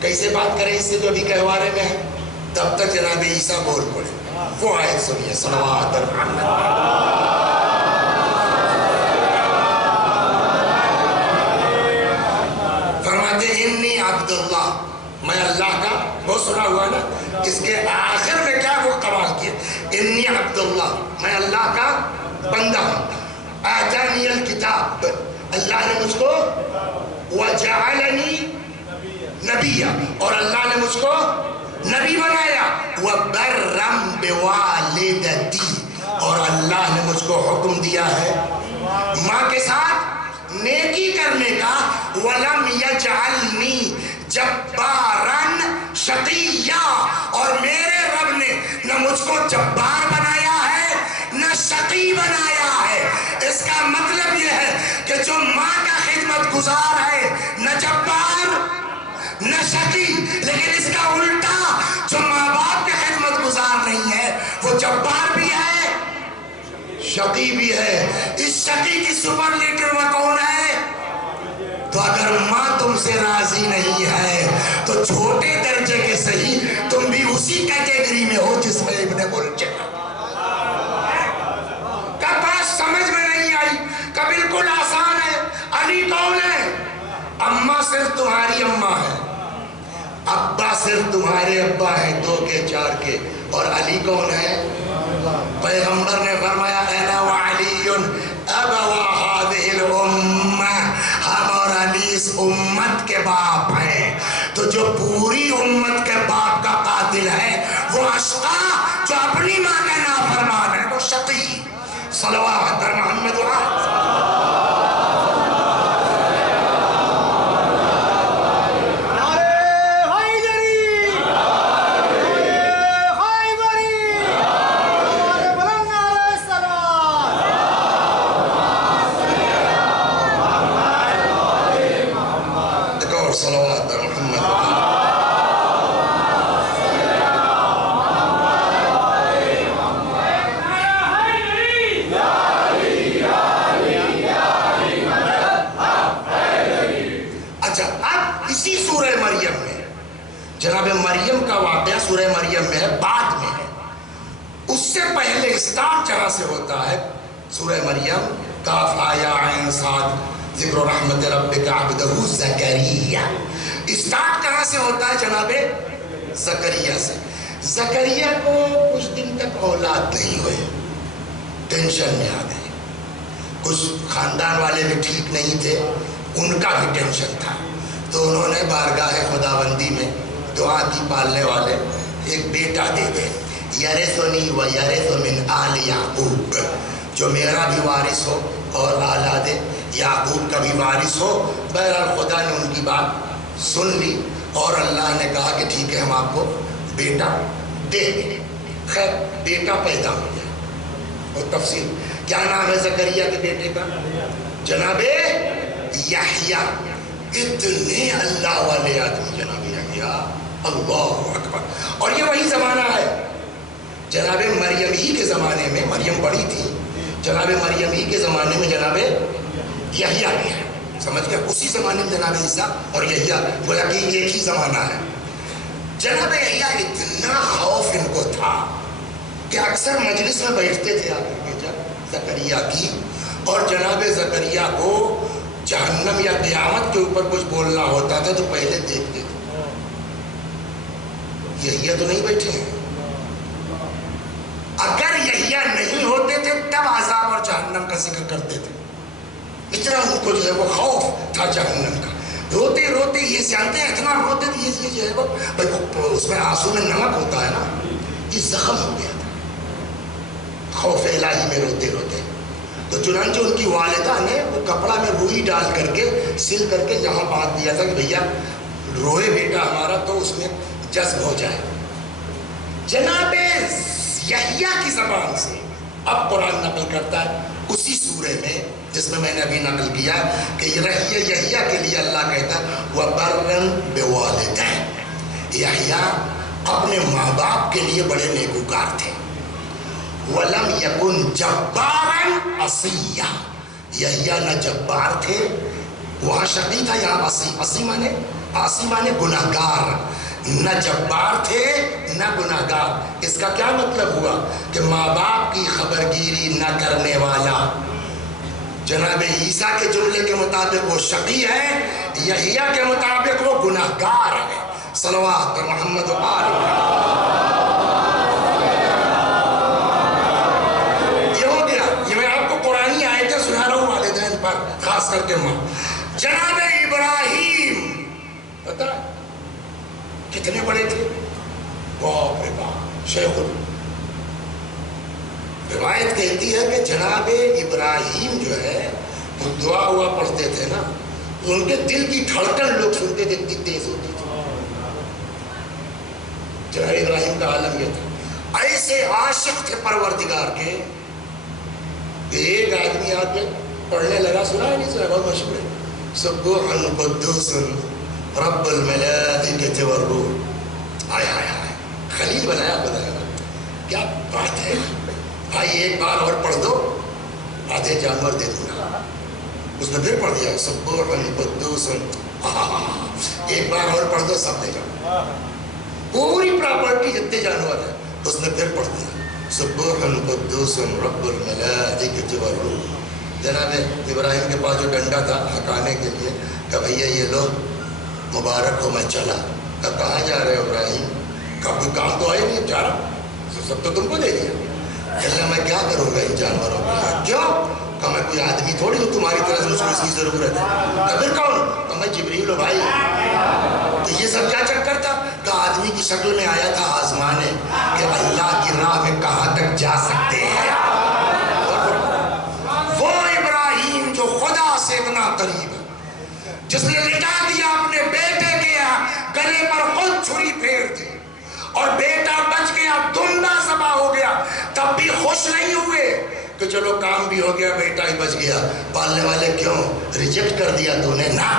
کیسے بات کریں اس سے جو ابھی کہوارے میں ہے؟ تب تک جناب عیسیٰ بول پڑے. وہ آیت سنیے صلوات محمد. فرماتے انی عبداللہ، میں اللہ کا. بہت سنا ہوا نا. اس کے آخر میں کیا وہ کمال کیا؟ انی عبداللہ، میں اللہ کا بندہ ہوں. آتانی الکتاب، اللہ نے مجھ کو وجعلنی نبیہ، اور اللہ نے مجھ کو نبی بنایا. وبرم بوالدتی، اور اللہ نے مجھ کو حکم دیا ہے ماں کے ساتھ نیکی کرنے کا. ولم یجعلنی جبارا شقیا، اور میرے رب نے نہ مجھ کو جبار بنایا ہے نہ شقی بنایا ہے. اس کا مطلب یہ ہے کہ جو ماں کا خدمت گزار ہے نہ جبار نہ شقی، لیکن اس کا الٹا جو ماں باپ کے خدمت گزار نہیں ہے وہ جبار بھی ہے شقی بھی ہے. اس شقی کی سپرلیٹر وہ کون ہے؟ تو اگر ماں تم سے راضی نہیں ہے تو چھوٹے درجے کے صحیح تم بھی اسی کیٹیگری میں ہو جس میں ابن ملجم. کا بات سمجھ میں نہیں آئی؟ کا بالکل آسان ہے. علی کون ہے؟ اماں صرف تمہاری اماں ہے، ابا صرف تمہارے ابا ہیں، 2 کے 4 کے. اور علی کون ہے؟ پیغمبر نے فرمایا انا وعلی ابوا هذه الامہ، ہم اور علی اس امت کے باپ ہیں. تو جو پوری امت کے باپ کا قاتل ہے وہ اشقا، جو اپنی ماں کا نافرمان ہے وہ شقی. صلوات بر محمد و جناب مریم کا واقعہ سورہ مریم میں ہے، بعد میں ہے. اس سے پہلے اسٹارٹ جہاں سے ہوتا ہے سورہ مریم کاف آیا عین صاد ذکر رحمت ربک عبدہ زکریا. اسٹارٹ کہاں سے ہوتا ہے؟ جناب زکریا سے. زکریا کو کچھ دن تک اولاد نہیں ہوئے، ٹینشن میں آ گئے. کچھ خاندان والے بھی ٹھیک نہیں تھے، ان کا بھی ٹینشن تھا. تو انہوں نے بارگاہ خداوندی میں دعا کی پالنے والے ایک بیٹا دے دے، یرثنی و یرث من آل یعقوب، جو میرا بھی وارث ہو اور اولاد یعقوب کا بھی وارث ہو. بہرحال خدا نے ان کی بات سن لی اور اللہ نے کہا کہ ٹھیک ہے ہم آپ کو بیٹا دے دیں. خیر بیٹا پیدا ہو گیا. اور تفصیل کیا نام ہے زکریا کے بیٹے کا؟ جناب یحییٰ. اتنے اللہ والے آدمی جناب یحییٰ، اللہ اکبر. اور یہ وہی زمانہ ہے جناب مریم ہی کے زمانے میں، مریم بڑی تھی، جناب مریم ہی کے زمانے میں جناب یحییٰ بھی ہے. سمجھ گیا؟ اسی زمانے میں جناب عیسیٰ اور یحییٰ گویا کہ ایک ہی زمانہ ہے. جناب یحییٰ اتنا خوف ان کو تھا کہ اکثر مجلس میں بیٹھتے تھے آپ کے جب زکریا کی، اور جناب زکریا کو جہنم یا قیامت کے اوپر کچھ بولنا ہوتا تھا تو پہلے دیکھتے تھے یحییٰ تو نہیں بیٹھے ہیں. اگر یحییٰ نہیں ہوتے تھے تب عذاب اور جہنم کا ذکر کرتے تھے. اتنا ان کو جو ہے وہ خوف تھا جہنم کا. روتے روتے یہ جانتے ہیں اتنا روتے تھے یہ جو ہے وہ اس میں آنسو میں نمک ہوتا ہے نا، یہ زخم ہو گیا تھا خوف الہی میں روتے روتے. تو چنانچہ ان کی والدہ نے وہ کپڑا میں روئی ڈال کر کے سل کر کے یہاں باندھ دیا تھا کہ بھیا روئے بیٹا ہمارا تو اس میں جذب ہو جائے. جناب یحییٰ کی زبان سے اب قرآن نقل کرتا ہے اسی سورے میں جس میں میں نے ابھی نقل کیا کہ یحییٰ کے لیے اللہ کہتا ہے وَبَرًّا بِوَالِدَیْهِ. یحییٰ اپنے ماں باپ کے لیے بڑے نیکوکار تھے. وَلَمْ يَكُنْ جَبَّارًا عَصِيًّا. یحییٰ نہ جبار تھے، وہاں شقی تھا، یہاں عصی مانے گناہگار. نہ جبار تھے نہ گناہگار. اس کا کیا مطلب ہوا کہ ماں باپ کی خبرگیری نہ کرنے والا. جناب عیسیٰ کے جملے کے مطابق وہ شقی ہے، یحییٰ کے مطابق وہ گناہگار ہے. صلوات محمد و آل محمد. خاص کر کے ماں. جناب ابراہیم پتہ کتنے بڑے تھے؟ باپ رے باپ. شیخ روایت کہتی ہے کہ جناب ابراہیم جو ہے وہ دعا ہوا پڑھتے تھے نا، ان کے دل کی دھڑکن لوگ سنتے تھے اتنی تیز ہوتی تھی. جناب ابراہیم کا عالم یہ تھا، ایسے عاشق تھے پروردگار کے. ایک آدمی آ کے پڑھنے لگا، سنا ہے نہیں سنا؟ بہت مشہور ہے سبوح قدوس رب الملائکۃ والروح. آئے آئے آئے خلیل بنایا خدا کا. کیا بات ہے بھائی، ایک بار اور پڑھ دو. آدھے جانور دے دوں گا. اس نے پھر پڑھ دیا سبوح قدوس. ایک بار اور پڑھ دو سب لے جاؤ. پوری پراپرٹی جتنے جانور ہیں اس نے پھر پڑھ دیا سبوح قدوس رب الملائکۃ والروح. جناب ابراہیم کے پاس جو ڈنڈا تھا ہکانے کے لیے کہ بھیا یہ لو مبارک ہو میں چلا. کہاں جا رہے ہو ابراہیم؟ کا کوئی کام تو آئے نہیں جا رہا سب تو تم کو دے دیا. اللہ میں کیا کروں گا ان جانوروں کو؟ کیوں؟ کہ میں کوئی آدمی تھوڑی ہوں تمہاری طرح سے مجھ کو اس کی ضرورت ہے. کہ پھر کون؟ کہ میں جبریل ہوں بھائی. تو یہ سب کیا چکر تھا کہ آدمی کی شکل میں آیا تھا آزمانے کہ اللہ کی راہ میں کہاں تک جا سکتے ہیں. وہ ابراہیم جو خدا سے اتنا قریب ہے, جس نے لٹا دیا اپنے بیٹے کے گلے پر خود چھری پھیر دی اور بیٹا بچ گیا, دمبا ذبح ہو گیا, تب بھی خوش نہیں ہوئے کہ چلو کام بھی ہو گیا, بیٹا ہی بچ گیا. پالنے والے کیوں ریجیکٹ کر دیا تو نے؟ نہ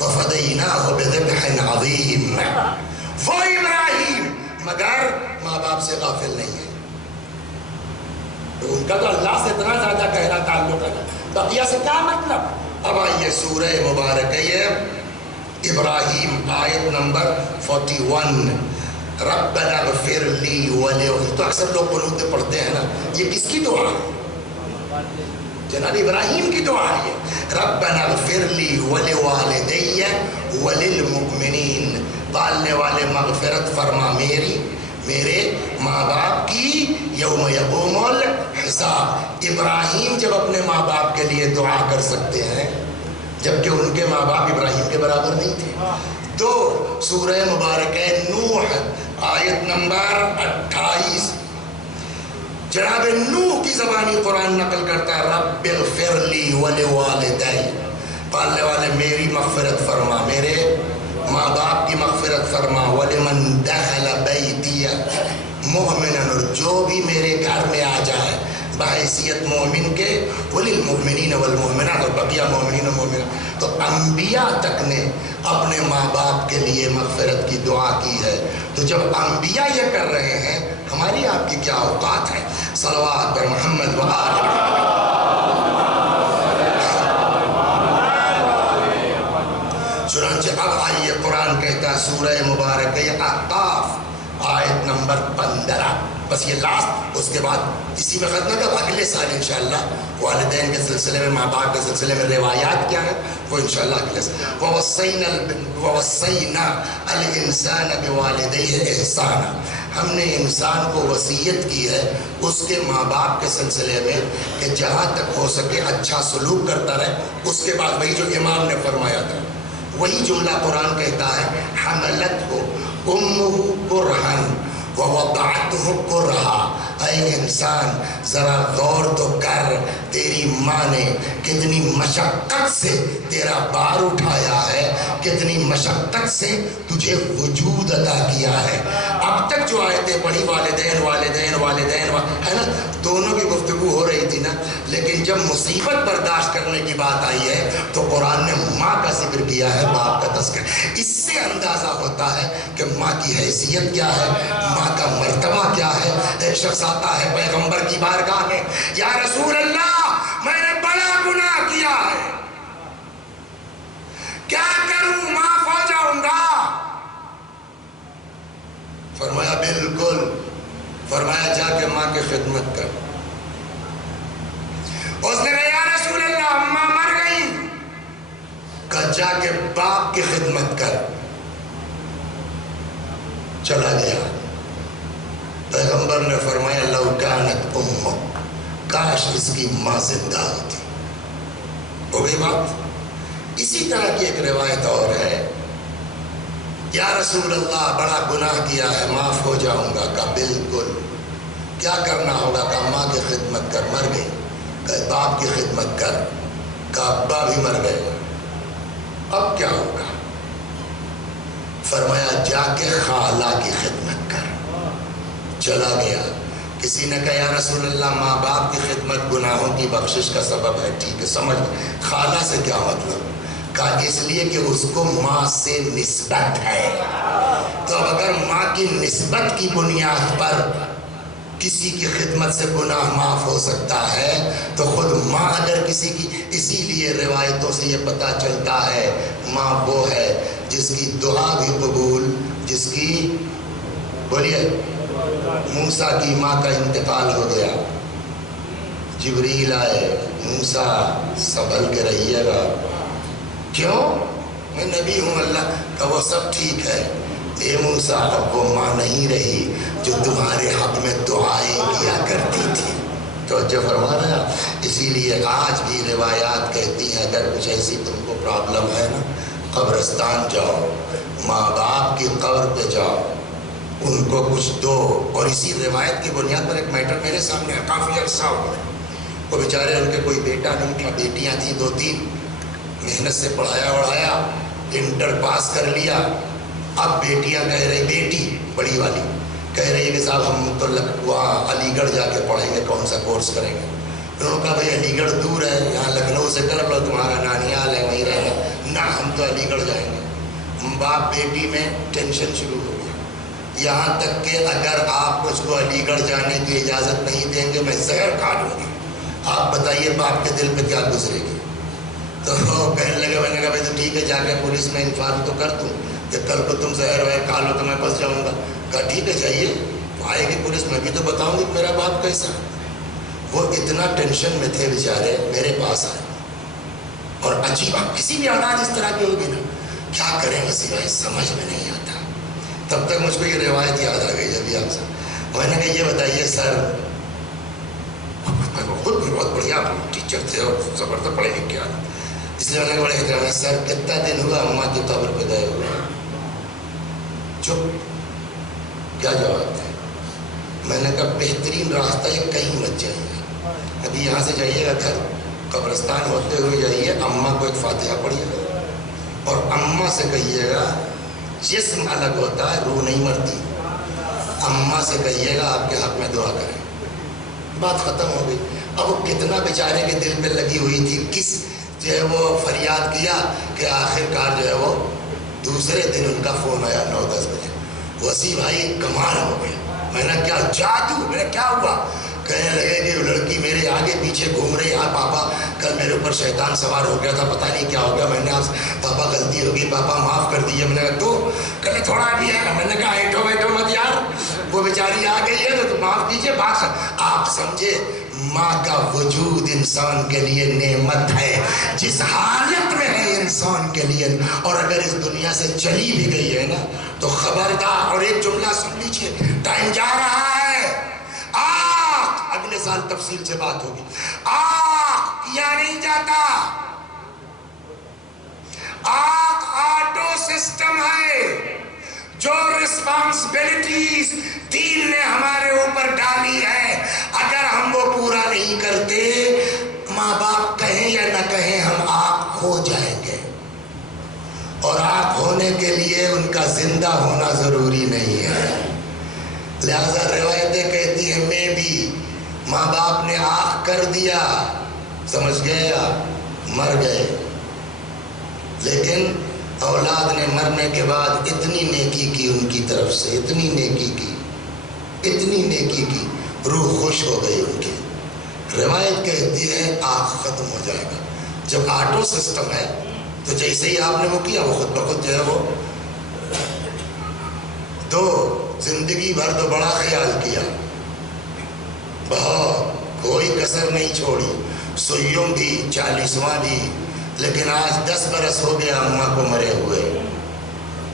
وَفَدَيْنَاهُ بِذِبْحٍ عَظِيمٍ. وہ ابراہیم مگر ماں باپ سے غافل نہیں ہے. تو ان کا تو اللہ سے اتنا زیادہ گہرا تعلق ہے, بقیہ سے کیا مطلب. اب آئیے سورہ مبارک یہ ابراہیم آیت نمبر 41. ربنا اغفر لی ولی, تو اکثر لوگ قنوت میں پڑھتے ہیں نا, یہ کس کی دعا ہے؟ جناب ابراہیم کی دعا ہے. ربنا اغفر لی ولوالدی وللمؤمنین, پالنے والے مغفرت فرما میری میرے ماں باپ کی یوم یقوم الحساب. ابراہیم جب اپنے ماں باپ کے لیے دعا کر سکتے ہیں جبکہ ان کے ماں باپ ابراہیم کے برابر نہیں تھے. دو سورہ مبارک نوح آیت نمبر 28. جناب نوح کی زبانی قرآن نقل کرتا ہے رب اغفر لی ولوالدی, پالنے والے میری مغفرت فرما, میرے ماں باپ کی مغفرت فرما. ولمن دخل بیتی مؤمنا, اور جو بھی میرے گھر میں آ جائے بحیثیت مومن کے. وللمؤمنین والمؤمنات, اور بقیہ مومنین و مومنات. تو انبیاء تک نے اپنے ماں باپ کے لیے مغفرت کی دعا کی ہے. تو جب انبیاء یہ کر رہے ہیں ہماری آپ کی کیا اوقات ہے. صلوات پر محمد و آل چنانچہ اب آئیے قرآن کہتا ہے سورہ مبارک احقاف آیت نمبر 15. بس یہ لاسٹ, اس کے بعد اسی میں ختم کر. اگلے سال انشاءاللہ والدین کے سلسلے میں ماں باپ کے سلسلے میں روایات کیا ہے وہ انشاءاللہ اگلے سال. وَوَصَّيْنَا الْإِنسَانَ بِوَالِدَيْهِ إِحْسَانًا, ہم نے انسان کو وصیت کی ہے اس کے ماں باپ کے سلسلے میں کہ جہاں تک ہو سکے اچھا سلوک کرتا رہے. اس کے بعد وہی جو امام نے فرمایا تھا وہی جملہ قرآن کہتا ہے حملتہ امہ کرہن ووضعتہ کرہا. اے انسان ذرا غور تو کر, تیری ماں نے کتنی مشقت سے تیرا بار اٹھایا ہے, کتنی مشقت سے تجھے وجود عطا کیا ہے. اب تک جو آیتیں پڑھی والدین والدین والدین ہے نا, دونوں کی گفتگو ہو رہی تھی نا, لیکن جب مصیبت برداشت کرنے کی بات آئی ہے تو قرآن نے ماں کا ذکر کیا ہے, باپ کا تذکر. اس سے اندازہ ہوتا ہے کہ ماں کی حیثیت کیا ہے, ماں کا مرتبہ کیا ہے. ایک شخص آتا ہے پیغمبر کی بارگاہ میں, یا رسول اللہ میں نے بڑا گناہ کیا ہے, کیا کروں, معاف ہو جاؤں گا؟ فرمایا بالکل. فرمایا جا کے ماں کی خدمت کر. اس نے کہا یا رسول اللہ اماں مر گئی. کہا جا کے باپ کی خدمت کر. چلا گیا. پیغمبر نے فرمایا لو کانت امک, کاش اس کی ماں زندہ ہوتی. ہو گئی بات. اسی طرح کی ایک روایت اور ہے, یا رسول اللہ بڑا گناہ کیا ہے, معاف ہو جاؤں گا. کہا بالکل. کیا کرنا ہوگا؟ کہا ماں کی خدمت کر. مر گئی. کہا باپ کی خدمت کر. کہا ابا بھی مر گئے. اب کیا ہوگا؟ فرمایا جا کے خالہ کی خدمت کر. چلا گیا. کسی نے کہا یا رسول اللہ ماں باپ کی خدمت گناہوں کی بخشش کا سبب ہے. ٹھیک ہے سمجھ. خالہ سے کیا مطلب؟ کہا اس لیے کہ اس کو ماں سے نسبت ہے. تو اگر ماں کی نسبت کی بنیاد پر کسی کی خدمت سے گناہ معاف ہو سکتا ہے تو خود ماں اگر کسی کی، اسی لیے روایتوں سے یہ پتہ چلتا ہے ماں وہ ہے جس کی دعا بھی قبول، جس کی، بولیے، موسیٰ کی ماں کا انتقال ہو گیا، جبریل آئے، موسیٰ سنبھل کے رہیے گا، کیوں؟ میں نبی ہوں، اللہ کا، وہ سب ٹھیک ہے، اے موسیٰ اب وہ ماں نہیں رہی جو تمہارے حق میں دعائیں کیا کرتی تھی۔ توجہ فرما رہے ہیں؟ اسی لیے آج بھی روایات کہتی ہیں اگر کچھ ایسی تم کو پرابلم ہے نا، قبرستان جاؤ، ماں باپ کی قبر پہ جاؤ، ان کو کچھ دو۔ اور اسی روایت کی بنیاد پر ایک میٹر میرے سامنے ہے، کافی عرصہ ہو گیا، وہ بیچارے ان کے کوئی بیٹا نہیں تھا، بیٹیاں تھیں 2-3، محنت سے پڑھایا وڑھایا، انٹر پاس کر لیا، اب بیٹیاں کہہ رہی، بیٹی بڑی والی کہہ رہی ہے کہ صاحب ہم تو وہاں علی گڑھ جا کے پڑھیں گے، کون سا کورس کریں گے؟ انہوں نے کہا بھائی علی گڑھ دور ہے، یہاں لکھنؤ سے کر لو، تمہارا نانیال ہے وہیں رہنا۔ نہ، ہم تو علی گڑھ جائیں گے۔ باپ بیٹی میں ٹینشن شروع ہو گئی، یہاں تک کہ اگر آپ مجھ کو علی گڑھ جانے کی اجازت نہیں دیں گے میں زہر کھا لوں گی، آپ بتائیے باپ کے دل پہ کیا گزرے گی؟ تو کہنے لگے، میں نے کہا بھائی تو ٹھیک ہے، جا کے پولیس میں انفارم تو کر دوں کہ کل کو تم زہر وہر کھا لو تو میں پھنس جاؤں گا۔ کہا ٹھیک ہے جائیے، آئے گی پولیس، میں بھی تو بتاؤں گی میرا باپ کیسا ہے۔ وہ اتنا ٹینشن میں تھے بیچارے، میرے پاس آئے، اور عجیب، کسی بھی اولاد اس طرح کی ہوگی نا، کیا کریں وسیع بھائی، سمجھ میں نہیں آتا۔ تب تک مجھ کو یہ روایت یاد آ گئی جب آپ سے میں نے کہا یہ بتائیے سر، خود بھی بہت بڑھیا ٹیچر تھے اور زبردست پڑھے لکھے آئے، اس لیے میں نے بڑے احترام ہے، سر کتنا دن ہوا اماں کی قبر پہ گئے ہوئے؟ چپ، کیا جواب ہے؟ میں نے کہا بہترین راستہ ہے، کہیں مت جائیے، ابھی یہاں سے جائیے گا گھر، قبرستان ہوتے ہوئے جائیے، اماں کو ایک فاتحہ پڑھیے گا اور اماں سے کہیے گا، جسم الگ ہوتا ہے روح نہیں مرتی، اماں سے کہیے گا آپ کے حق میں دعا کریں، بات ختم ہو گئی۔ اب وہ کتنا بیچارے کے دل پہ لگی ہوئی تھی، کس جو ہے وہ فریاد کیا کہ آخر کار جو ہے وہ دوسرے دن ان کا فون آیا 9-10 بجے، وسیع بھائی کمال ہو گیا۔ میں نے کیا جادو، میں نے کیا ہوا؟ کہنے لگے کہ وہ لڑکی میرے آگے پیچھے گھوم رہی، ہاں پاپا کل میرے اوپر شیطان سوار ہو گیا تھا، پتہ نہیں کیا ہو گیا، میں نے آپ پاپا غلطی ہوگی، پاپا معاف کر دیجیے۔ میں نے کہا تو کل تھوڑا بھی ہے، میں نے کہا ایٹھو بیٹھو مت یار، وہ بیچاری آ گئی ہے تو معاف کیجیے بات۔ آپ سمجھے ماں کا وجود انسان کے لیے نعمت ہے، جس حالت میں ہے انسان کے لیے، اور اگر اس دنیا سے چلی بھی گئی ہے نا تو خبردار، اور ایک جملہ سن لیجیے، ٹائم جا رہا ہے، اگلے سال تفصیل سے بات ہوگی، کیا نہیں جاتا، آٹو سسٹم ہے، جو رسپانسبلٹیز دین نے ہمارے اوپر ڈالی ہے، اگر ہم وہ پورا نہیں کرتے، ماں باپ کہیں یا نہ کہیں ہم آنکھ ہو جائیں گے، اور آنکھ ہونے کے لیے ان کا زندہ ہونا ضروری نہیں ہے۔ لہذا روایتیں کہتی ہیں میں بھی ماں باپ نے آنکھ کر دیا، سمجھ گئے، مر گئے، لیکن اولاد نے مرنے کے بعد اتنی نیکی کی ان کی طرف سے، اتنی نیکی کی، اتنی نیکی کی، روح خوش ہو گئی ان کی۔ روایت کہتی ہے آنکھ ختم ہو جائے گا۔ جب آٹو سسٹم ہے تو جیسے ہی آپ نے وہ کیا، وہ خود بخود جو ہے وہ دو زندگی بھر تو بڑا خیال کیا، بہت، کوئی کسر نہیں چھوڑی، سوئیوں بھی، 40واں بھی، لیکن آج 10 برس ہو گیا اماں کو مرے ہوئے،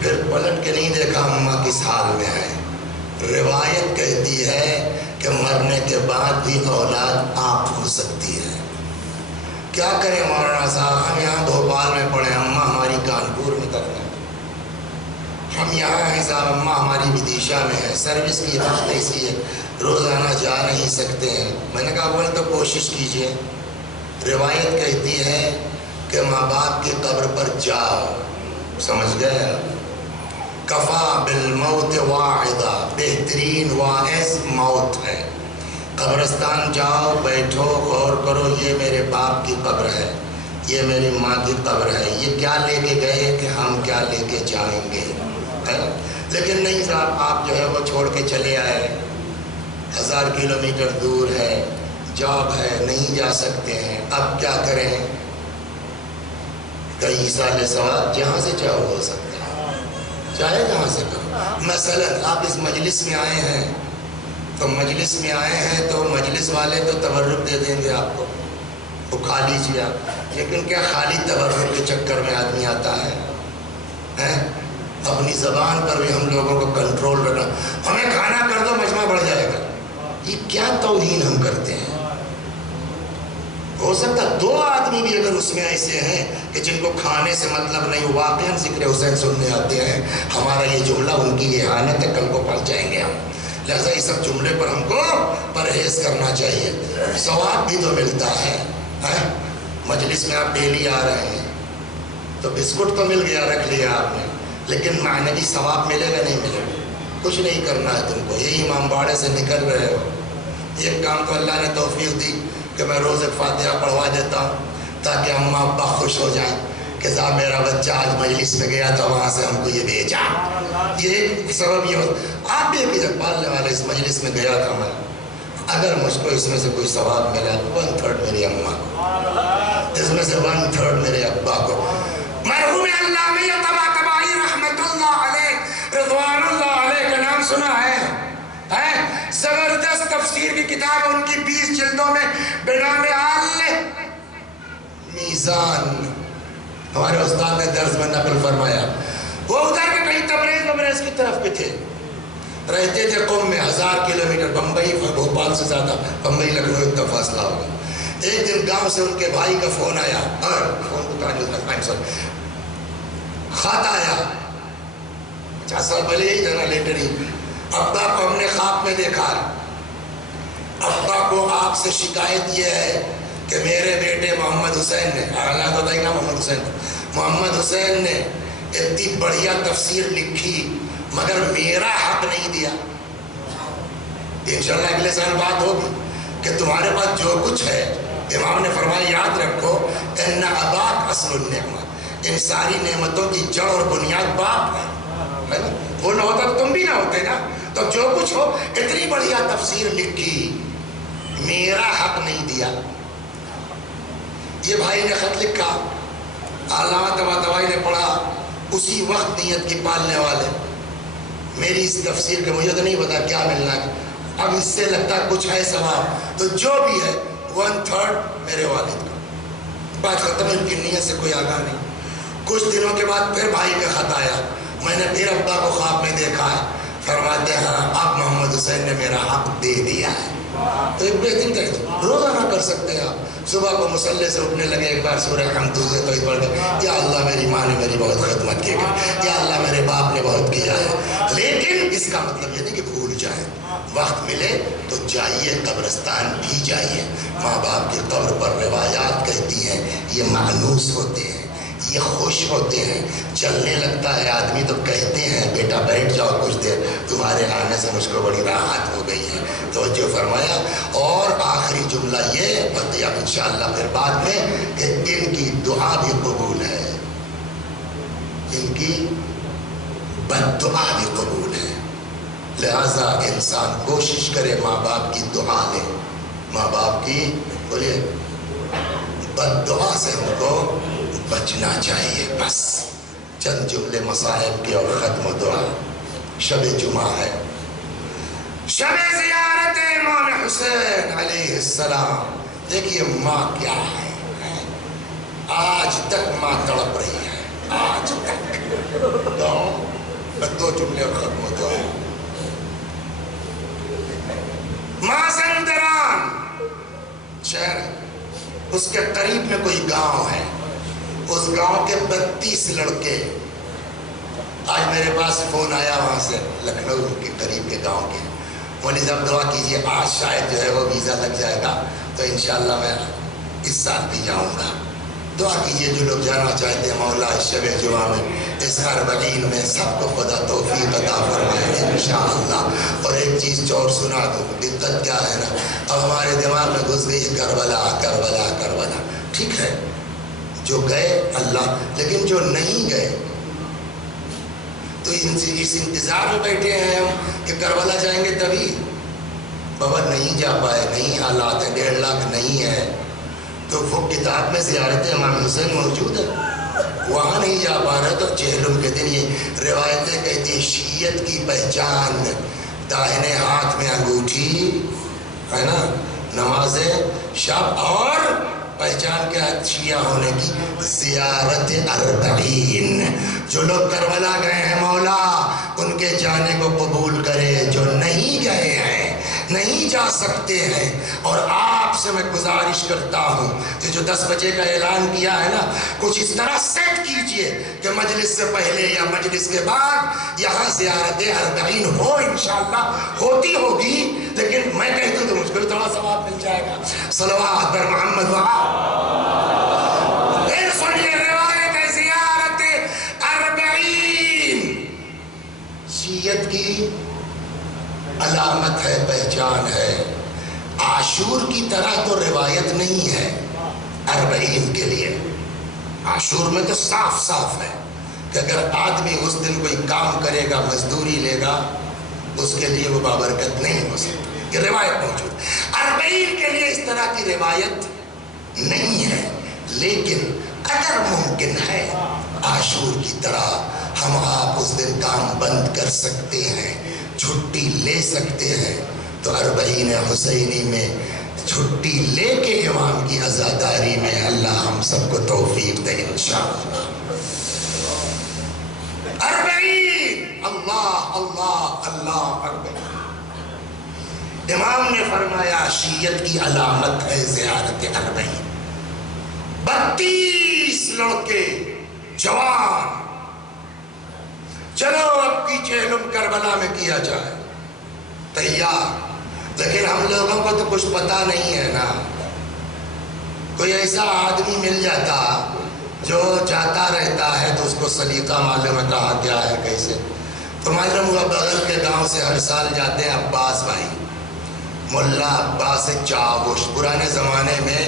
پھر پلٹ کے نہیں دیکھا اماں کس حال میں ہے۔ روایت کہتی ہے کہ مرنے کے بعد بھی اولاد آنکھ ہو سکتی ہے۔ کیا کریں مولانا صاحب، ہم یہاں بھوپال میں پڑھے، اماں ہماری کانپور میں دفن، ہم یہاں ہیں صاحب، اماں ہماری ودیشا میں ہے، سروس کی وقت ایسی ہے، روزانہ جا نہیں سکتے ہیں۔ میں نے کہا اول تو کوشش کیجئے۔ روایت کہتی ہے کہ ماں باپ کی قبر پر جاؤ، سمجھ گئے، کفا بالموت واعظا، بہترین واعظ موت ہے۔ قبرستان جاؤ، بیٹھو، غور کرو، یہ میرے باپ کی قبر ہے، یہ میری ماں کی قبر ہے، یہ کیا لے کے گئے کہ ہم کیا لے کے جائیں گے، لیکن نہیں صاحب آپ جو ہے وہ چھوڑ کے چلے آئے، 1000 کلومیٹر دور ہے، جاب ہے، نہیں جا سکتے ہیں، اب کیا کریں؟ کئی سال سوال جہاں سے چاہو ہو سکتا ہے، چاہے جہاں سے کرو۔ مثلا آپ اس مجلس میں آئے ہیں تو مجلس میں آئے ہیں تو مجلس والے تو تبرک دے دیں گے آپ کو، وہ کھا لیجیے آپ، لیکن کیا خالی تبرک کے چکر میں آدمی آتا ہے؟ اپنی زبان پر بھی ہم لوگوں کو کنٹرول رکھنا، ہمیں کھانا کر دو مجمع بڑھ جائے گا، یہ کیا توہین ہم کرتے ہیں؟ ہو سکتا 2 آدمی بھی اگر اس میں ایسے ہیں کہ جن کو کھانے سے مطلب نہیں، واقعاً ذکر حسین سننے آتے ہیں، ہمارا یہ جملہ ان کی اہانت ہے، کل کو پڑھ جائیں گے ہم، لہذا اس سب جملے پر ہم کو پرہیز کرنا چاہیے۔ ثواب بھی تو ملتا ہے، مجلس میں آپ ڈیلی آ رہے ہیں تو بسکٹ تو مل گیا، رکھ لیا آپ نے، لیکن معنوی ثواب ملے گا نہیں ملے گا؟ کچھ نہیں کرنا ہے تم کو، یہی امام باڑے سے نکل رہے ہو، ایک کام تو اللہ نے توفیق دی کہ میں روز ایک فاتحہ پڑھوا دیتا ہوں تاکہ اماں ابا خوش ہو جائیں کہ صاحب میرا بچہ آج مجلس میں گیا تھا، وہاں سے ہم کو یہ بھیجا، یہ ایک سبب یہ ہو۔ آپ بھی ایک جب پالنے والے اس مجلس میں گیا تھا میں، اگر مجھ کو اس میں سے کوئی ثواب ملا 1/3 میری اماں کو، اس میں سے 1/3 میرے ابا کو۔ مرحوم علامہ طباطبائی رحمت اللہ علیہ رضوان اللہ علیہ کا نام سنا ہے؟ زبردست تفسیر کی کتاب ہے ان کی، 20 جلدوں میں، بنام آل میزان، ہمارے استاد نے درس میں نقل فرمایا۔ وہ ادھر کے کہیں تبریز کی طرف پہ تھے، رہتے تھے قم میں، 1000 کلومیٹر، بمبئی بھوپال سے زیادہ، بمبئی لکھنؤ اتنا فاصلہ ہوگا۔ ایک دن گاؤں سے ان کے بھائی کا فون آیا، خط آیا، 50 سال پہلے یہی تھا نا لیٹری، ابا کو ہم نے خواب میں دیکھا، ابا کو آپ سے شکایت یہ ہے کہ میرے بیٹے محمد حسین نے، اللہ تو نا محمد حسین نے اتنی بڑھیا تفسیر لکھی مگر میرا حق نہیں دیا۔ انشاءاللہ اگلے سال بات ہوگی کہ تمہارے پاس جو کچھ ہے، امام نے فرمایا یاد رکھو ان اباک اصل النعمت، ان ساری نعمتوں کی جڑ اور بنیاد باپ ہے نا، وہ نہ ہوتا تو تم بھی نہ ہوتے نا، تو جو کچھ ہو، اتنی بڑھیا تفسیر لکھی، میرا حق نہیں دیا۔ یہ بھائی نے خط لکھا، علامہ طباطبائی نے پڑھا، اسی وقت نیت کی پالنے والے، میری اس تفسیر کے مجھے تو نہیں پتا کیا ملنا ہے، اب اس سے لگتا ہے کچھ ہے ثواب، تو جو بھی ہے 1/3 میرے والد کا، بات ختم، ان کی نیت سے کوئی آگاہ نہیں۔ کچھ دنوں کے بعد پھر بھائی کا خط آیا، میں نے پھر ابا کو خواب میں دیکھا ہے، فرماتے ہیں اب محمد حسین نے میرا حق دے دیا ہے۔ تو ایک بہترین طریقہ روزانہ کر سکتے ہیں آپ، صبح کو مصلی سے اٹھنے لگے، ایک بار سورہ حمد تو پڑھ دیں، یا اللہ میری ماں نے میری بہت خدمت کی ہے، یا اللہ میرے باپ نے بہت کیا ہے، لیکن اس کا مطلب یہ نہیں کہ بھول جائیں، وقت ملے تو جائیے، قبرستان بھی جائیے، ماں باپ کی قبر پر روایات کہتی ہیں یہ مانوس ہوتے ہیں، یہ خوش ہوتے ہیں، چلنے لگتا ہے آدمی تو کہتے ہیں بیٹا بیٹھ جاؤ کچھ دیر، تمہارے آنے سے مجھ کو بڑی راحت ہو گئی ہے، توجہ فرمایا۔ اور آخری جملہ یہ بتایا انشاءاللہ پھر بعد میں کہ ان کی دعا بھی قبول ہے، ان کی بد دعا بھی قبول ہے، لہذا انسان کوشش کرے ماں باپ کی دعا لے، ماں باپ کی بولیے بد دعا سے ہم کو بچنا چاہیے۔ بس چند جملے مصائب کے اور ختم دعا۔ شب جمعہ ہے، شب زیارت امام حسین علیہ السلام۔ دیکھیے ماں کیا ہے، آج تک ماں تڑپ رہی ہے، آج تک۔ دو جملے اور ختم دعا۔ مازندران شہر ہے، اس کے قریب میں کوئی گاؤں ہے، اس گاؤں کے 32 لڑکے، آج میرے پاس فون آیا وہاں سے لکھنؤ کے قریب کے گاؤں کے، مولوی صاحب دعا کیجئے آج شاید جو ہے وہ ویزا لگ جائے گا تو انشاءاللہ میں اس سال بھی جاؤں گا، دعا کیجئے جو لوگ جانا چاہتے ہیں مولا شب جمعہ میں، اس اربعین میں سب کو خدا توفیق عطا فرمائے انشاءاللہ۔ اور ایک چیز اور سنا دوں، دقت کیا ہے نا، اب ہمارے دماغ میں گھس گئی کربلا کربلا کربلا، ٹھیک ہے جو گئے اللہ، لیکن جو نہیں گئے تو اس انتظار میں بیٹھے ہیں ہم کہ کربلا جائیں گے تبھی، بابا نہیں جا پائے، نہیں حالات ہے، 1.5 لاکھ نہیں ہے، تو وہ کتاب میں زیارت امام حسین موجود ہے، وہاں نہیں جا پا رہے تو چہلم کے دن یہ روایتیں کہتی ہیں شیعت کی پہچان داہنے ہاتھ میں انگوٹھی ہے نا، نماز شب، اور پہچان کیا شیعہ ہونے کی زیارت اربعین۔ جو لوگ کربلا گئے ہیں مولا ان کے جانے کو قبول کرے، جو نہیں گئے ہیں نہیں جا سکتے ہیں، اور آپ سے میں گزارش کرتا ہوں کہ جو 10 بجے کا اعلان کیا ہے نا، کچھ اس طرح سیٹ کیجئے کہ مجلس سے پہلے یا مجلس کے بعد یہاں زیارت اربعین ہو، انشاءاللہ ہوتی ہوگی، لیکن میں کہتا ہوں تو مجھ کو بھی تھوڑا ثواب مل جائے گا۔ صلوات بر محمد پھر سنیے روایت ہے زیارت اربعین شیعت کی علامت ہے، پہچان ہے۔ عاشور کی طرح تو روایت نہیں ہے اربعین کے لیے، عاشور میں تو صاف صاف ہے کہ اگر آدمی اس دن کوئی کام کرے گا، مزدوری لے گا، اس کے لیے وہ بابرکت نہیں ہو سکتی، یہ روایت موجود۔ اربعین کے لیے اس طرح کی روایت نہیں ہے، لیکن اگر ممکن ہے عاشور کی طرح ہم آپ اس دن کام بند کر سکتے ہیں، چھٹی لے سکتے ہیں، تو اربعین حسینی میں چھٹی لے کے امام کی عزاداری میں اللہ ہم سب کو توفیق دے انشاءاللہ۔ اربعین، اللہ اللہ اللہ اربعین۔ امام نے فرمایا شیعت کی علامت ہے زیارت اربعین۔ 32 لڑکے جوان، چلو اب کی چہلم کربلا میں کیا جائے، تیار، لیکن ہم لوگوں کو تو کچھ پتا نہیں ہے نا۔ کوئی ایسا آدمی مل جاتا جو جاتا رہتا ہے تو اس کو سلیقہ معلوم ہے کہاں کیا ہے کیسے، تو معلوم ہوا بغل کے گاؤں سے ہر سال جاتے ہیں عباس بھائی، ملا عباس چاوش۔ پرانے زمانے میں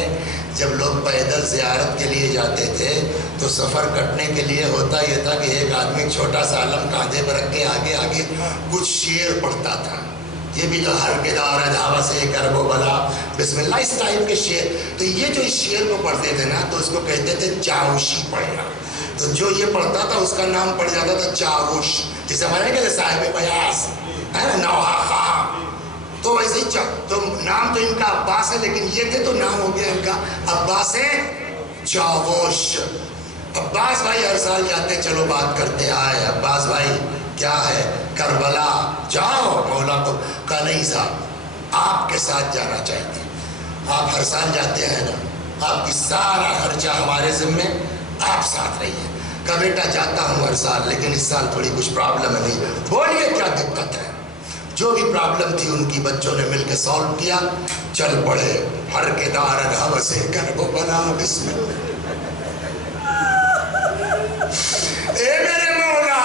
جب لوگ پیدل زیارت کے لیے جاتے تھے تو سفر کٹنے کے لیے ہوتا یہ تھا کہ ایک آدمی چھوٹا سا علم کاندھے پر رکھ کے آگے آگے کچھ شعر پڑھتا تھا، یہ بھی تو ہر کے دار دھاوا سے کرب و بلا بسم اللہ، اس ٹائپ کے شعر۔ تو یہ جو اس شعر کو پڑھتے تھے نا تو اس کو کہتے تھے چاوشی پڑھنا، تو جو یہ پڑھتا تھا اس کا نام پڑ جاتا تھا چاوش، جسے ہمارے کہتے صاحب بیاس ہے نا، نوحہ خواہ، تو ویسے ہی تو نام تو ان کا عباس ہے، لیکن یہ تھے تو نام ہو گیا ان کا عباس چاوش۔ عباس بھائی ہر سال جاتے، چلو بات کرتے آئے، عباس بھائی کیا ہے، کربلا جاؤ، مولا کو کہا نہیں صاحب آپ کے ساتھ جانا چاہتے ہیں، آپ ہر سال جاتے ہیں نا، آپ کی سارا خرچہ ہمارے ذمے، آپ ساتھ رہیے۔ کہا بیٹا جاتا ہوں ہر سال، لیکن اس سال تھوڑی کچھ پرابلم ہے، نہیں بولیے کیا دقت ہے۔ جو بھی پرابلم تھی ان کی بچوں نے مل کے سالو کیا، چل پڑے، ہر کے دار دھاوا سے کرب و بلا بسم اللہ۔ اے میرے مولا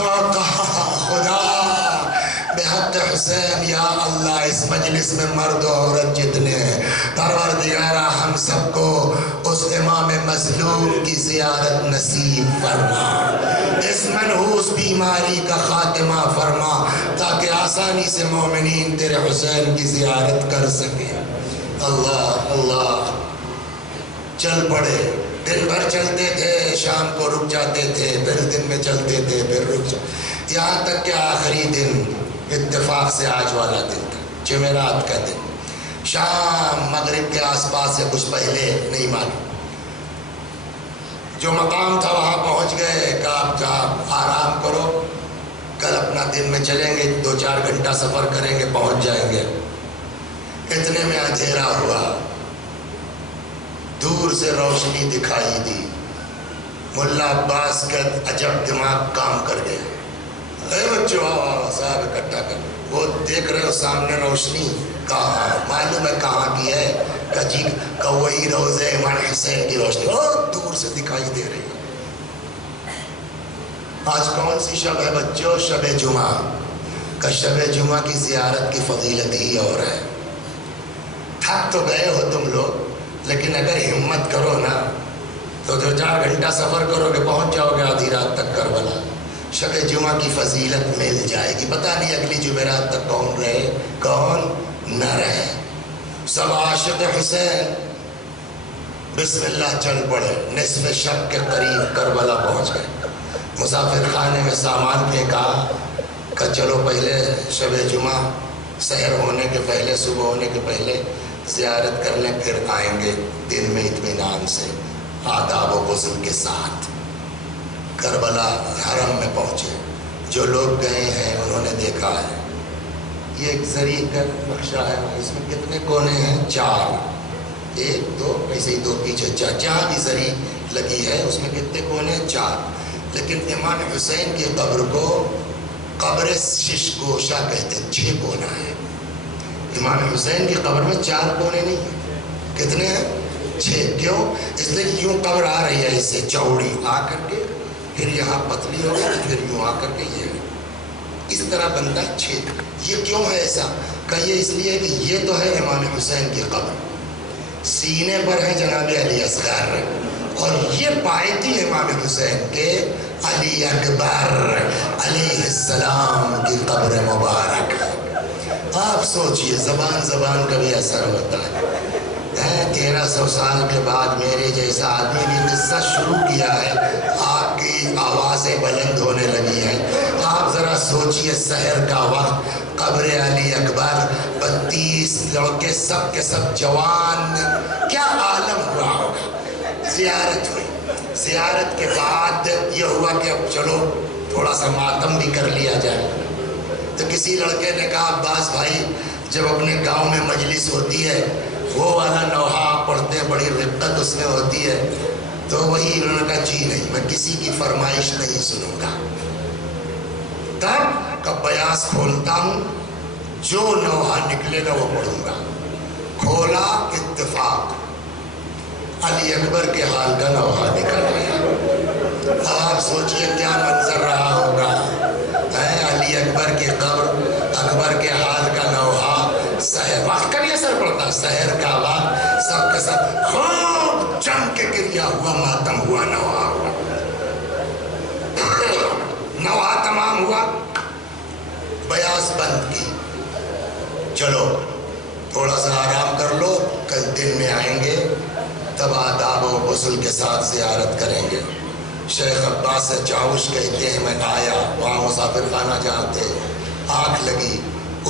آقا خدا بحق حسین، یا اللہ اس مجلس میں مرد و عورت جتنے ہیں، پروردگارہ ہم سب کو اس امام مظلوم کی زیارت نصیب فرما، اس منحوس بیماری کا خاتمہ فرما، تاکہ آسانی سے مومنین تیرے حسین کی زیارت کر سکیں۔ اللہ اللہ، چل پڑے، دن بھر چلتے تھے، شام کو رک جاتے تھے، پھر دن میں چلتے تھے، پھر رک جاتے، یہاں تک کہ آخری دن اتفاق سے آج والا دن تھا، جمعرات کا دن، شام مغرب کے آس پاس سے کچھ پہلے نہیں معلوم، جو مقام تھا وہاں پہنچ گئے، کہا آرام کرو، کل اپنا دن میں چلیں گے، 2-4 گھنٹہ سفر کریں گے، پہنچ جائیں گے۔ اتنے میں اندھیرا ہوا، دور سے روشنی دکھائی دی، ملا عباس کا عجب دماغ کام کر گیا، اے بچوں آؤ صاحب اکٹھا کر، وہ دیکھ رہے ہو سامنے روشنی، کہاں معلوم ہے کہاں کی ہے، کہ جی کہ وہی روضہ امام حسین کی روشنی بہت دور سے دکھائی دے رہی ہے۔ آج کون سی شب ہے بچوں؟ شب جمعہ، کہ شب جمعہ کی زیارت کی فضیلت ہی اور ہے۔ تھک تو گئے ہو تم لوگ، لیکن اگر ہمت کرو نا تو 2-4 گھنٹہ سفر کرو گے، پہنچ جاؤ گے آدھی رات تک کربلا۔ شب جمعہ کی فضیلت مل جائے گی. پتہ نہیں اگلی جمعرات تک کون رہے کون نہ رہے. سب عاشق حسین بسم اللہ چل پڑے. نصف شب کے قریب کربلا پہنچ گئے. مسافر خانے میں سامان پھینکا کہ چلو پہلے شب جمعہ سحر ہونے کے پہلے صبح ہونے کے پہلے زیارت کر لیں پھر آئیں گے دن میں اطمینان سے آداب و غسل کے ساتھ. کربلا حرم میں پہنچے. جو لوگ گئے ہیں انہوں نے دیکھا ہے یہ ایک زری کا نقشہ ہے. اس میں کتنے کونے ہیں؟ 4. 1 2 ایسے ہی 2 پیچھے 4. جہاں بھی زری لگی ہے اس میں کتنے کونے ہیں؟ 4. لیکن امام حسین کی قبر کو قبر شش گوشہ کہتے ہیں. 6 کونا ہے. امام حسین کی قبر میں 4 کونے نہیں ہیں. کتنے ہیں؟ 6. کیوں؟ اس لیے یوں قبر آ رہی ہے اس سے چوڑی آ کر کے پھر یہاں پتلی ہو گئی پھر یوں آ کر کے یہ اس طرح بنتا 6. یہ کیوں ہے ایسا؟ کہ یہ اس لیے کہ یہ تو ہے امام حسین کی قبر, سینے پر ہے جناب علی اصغر, اور یہ پائتی امام حسین کے علی اکبر علیہ السلام کی قبر مبارک. آپ سوچئے زبان زبان کا بھی اثر ہوتا ہے. 1300 سال کے بعد میرے جیسا آدمی بھی قصہ شروع کیا ہے, آپ کی آوازیں بلند ہونے لگی ہیں. آپ ذرا سوچئے سحر کا وقت, قبر علی اکبر, 32 لڑکے سب کے سب جوان, کیا عالم ہوا ہوگا. زیارت ہوئی. زیارت کے بعد یہ ہوا کہ اب چلو تھوڑا سا ماتم بھی کر لیا جائے. تو کسی لڑکے نے کہا عباس بھائی جب اپنے گاؤں میں مجلس ہوتی ہے وہ والا نوحہ آپ پڑھتے ہیں, بڑی رقت اس میں ہوتی ہے, تو وہی انہوں نے کہا جی نہیں میں کسی کی فرمائش نہیں سنوں گا. تب کا بیاس کھولتا ہوں, جو نوحہ نکلے گا وہ پڑھوں گا. کھولا, اتفاق علی اکبر کے حال کا نوحہ نکل آیا. اب آپ سوچئے کیا منظر رہا ہوگا. علی اکبر کی قبر, اکبر کے حال کا نوحہ, سحر وقت کا بھی اثر پڑتا. سحر کا وقت سب کے سب خوب جم کے گریا ہوا, ماتم ہوا, نوحہ ہوا. نوحہ تمام ہوا, بیاس بند کی. چلو تھوڑا سا آرام کر لو, کل دن میں آئیں گے تب آداب و غسل کے ساتھ زیارت کریں گے. شیخ عباس چاوش کہتے ہیں میں آیا وہاں مسافر خانہ جہاں تھے, آنکھ لگی,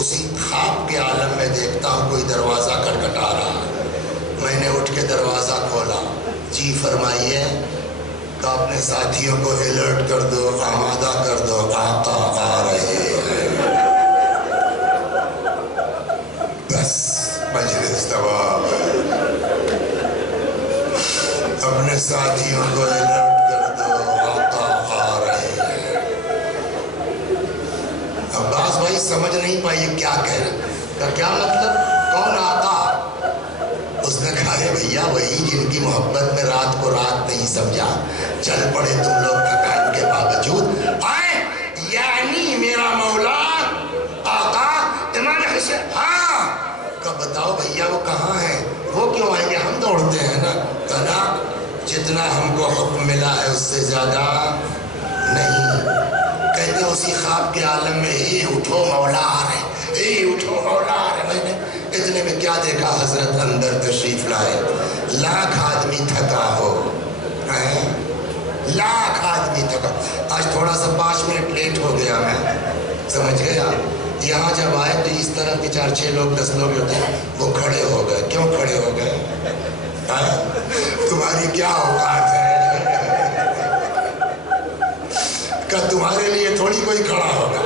اسی خواب کے عالم میں دیکھتا ہوں کوئی دروازہ کھٹکھٹا رہا. میں نے اٹھ کے دروازہ کھولا. جی فرمائیے. کہ اپنے ساتھیوں کو الرٹ کر دو, آمادہ کر دو, آقا آ رہے ہیں. بس مجلس تمام. اپنے ساتھیوں کو الرٹ کر دو, آقا آ رہے ہیں. عباس بھائی سمجھ نہیں پائیے کیا کہہ رہے, کیا مطلب, کون آقا؟ اس نے کہا ہے بھیا وہی جن کی محبت میں رات کو رات نہیں سمجھا, چل پڑے تم لوگ تھکان کے باوجود آئے, یعنی میرا مولا آقا امام حسین. ہاں کب بتاؤ بھیا وہ کہاں ہیں, وہ کیوں آئیں گے, ہم دوڑتے ہیں نا. کہنا جتنا ہم کو حکم ملا ہے اس سے زیادہ نہیں. کہتے اسی خواب کے عالم میں ہی اٹھو مولا آ رہے, ہی اٹھو مولا آ رہے. میں نے اتنے میں کیا دیکھا, حضرت اندر تشریف لائے. لاکھ آدمی تھکا ہو, لاکھ آدمی تھکا. آج تھوڑا سا 5 منٹ لیٹ ہو گیا, میں سمجھ گیا. یہاں جب آئے تو اس طرح کے 4-6 لوگ 10 لوگ ہوتے ہیں, وہ کھڑے ہو گئے. کیوں کھڑے ہو گئے؟ تمہاری کیا اوقات ہے کہ تمہارے لیے تھوڑی کوئی کھڑا ہوگا,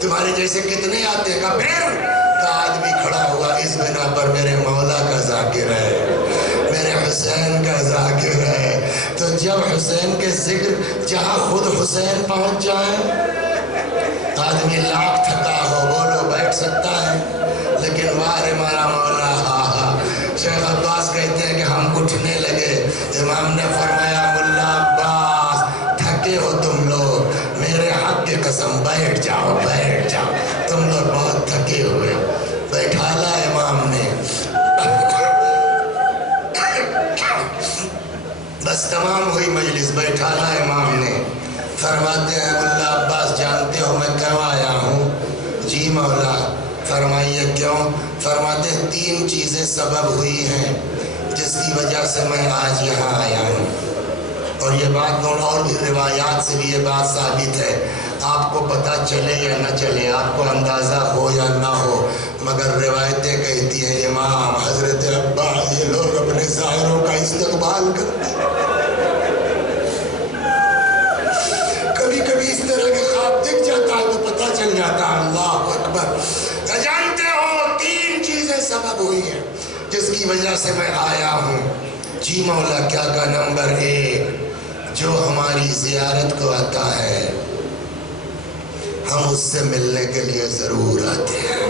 تمہارے جیسے کتنے آتے ہیں. پھر کا آدمی کھڑا ہوا اس بنا پر میرے مولا کا ذاکر ہے, میرے حسین کا ذاکر ہے. تو جب حسین کے ذکر جہاں خود حسین پہنچ جائے, آدمی لاکھ تھکا ہو بولو بیٹھ سکتا ہے, لیکن واہ ہمارا مولا. شیخ عباس کہتے ہیں کہ ہم اٹھنے لگے, امام نے فرمایا ملا عباس تھکے ہو تم لوگ, میرے حق کی قسم بیٹھ جاؤ, بیٹھ جاؤ, تم لوگ بہت تھکے ہوئے. بیٹھالا امام نے. بس تمام ہوئی مجلس, بیٹھالا امام نے. فرماتے ہیں ملا عباس جانتے ہو میں کیوں آیا ہوں؟ جی مولا۔ فرمائیے کیوں؟ فرماتے ہیں 3 چیزیں سبب ہوئی ہیں جس کی وجہ سے میں آج یہاں آیا ہوں، اور یہ بات اور بھی روایات سے بھی یہ بات ثابت ہے، آپ کو پتہ چلے یا نہ چلے، آپ کو اندازہ ہو یا نہ ہو، مگر روایتیں کہتی ہیں امام حضرت عباس یہ لوگ اپنے ظاہروں کا استقبال کرتے ہیں۔ کبھی کبھی اس طرح کے خواب دکھ جاتا ہے تو پتہ چل جاتا ہے۔ اللہ اکبر۔ جانتے ہو 3 چیزیں سبب ہوئی ہیں جس کی وجہ سے میں آیا ہوں۔ جی مولا کیا کا؟ نمبر 1، جو ہماری زیارت کو آتا ہے ہم اس سے ملنے کے لیے ضرور آتے ہیں،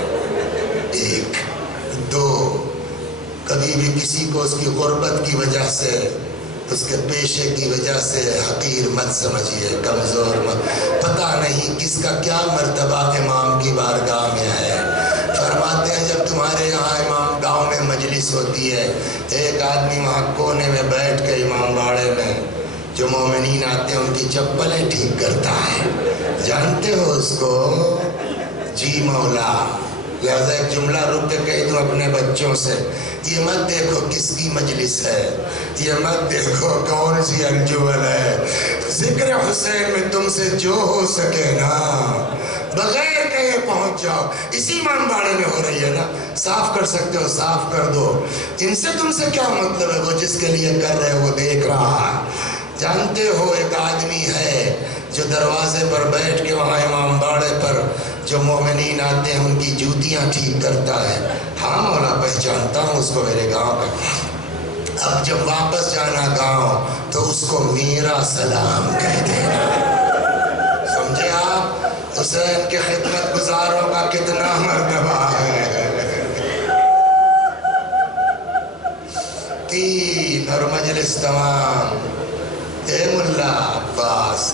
1۔ 2، کبھی بھی کسی کو اس کی غربت کی وجہ سے، اس کے پیشے کی وجہ سے حقیر مت سمجھیے، کمزور مت، پتہ نہیں کس کا کیا مرتبہ امام کی بارگاہ میں ہے۔ فرماتے ہیں جب تمہارے یہاں امام گاؤں میں مجلس ہوتی ہے، ایک آدمی وہاں کونے میں بیٹھ کے امام باڑے میں جو مومنین آتے ہیں ان کی چپلیں ٹھیک کرتا ہے، جانتے ہو اس کو؟ جی مولا۔ لہذا ایک جملہ رک کے کہہ دوں اپنے بچوں سے، یہ مت دیکھو کس کی مجلس ہے، یہ مت دیکھو کون سی انجمن ہے، ذکر حسین میں تم سے جو ہو سکے نا بغیر کہیں پہنچ جاؤ، اسی امام باڑے میں ہو رہی ہے نا، صاف کر سکتے ہو صاف کر دو، ان سے تم سے کیا مطلب ہے، وہ جس کے لیے کر رہے وہ دیکھ رہا ہے۔ جانتے ہو ایک آدمی ہے جو دروازے پر بیٹھ کے وہاں امام باڑے پر جو مومنین آتے ہیں ان کی جوتیاں ٹھیک کرتا ہے۔ ہاں مولا پہچانتا ہوں اس کو میرے گاؤں کا۔ اب جب واپس جانا گاؤں تو اس کو میرا سلام کہہ دینا، سمجھے آپ؟ حسین کے خدمت گزاروں کا کتنا مرتبہ ہے۔ 3 اور مجلس تمام۔ اے ملا عباس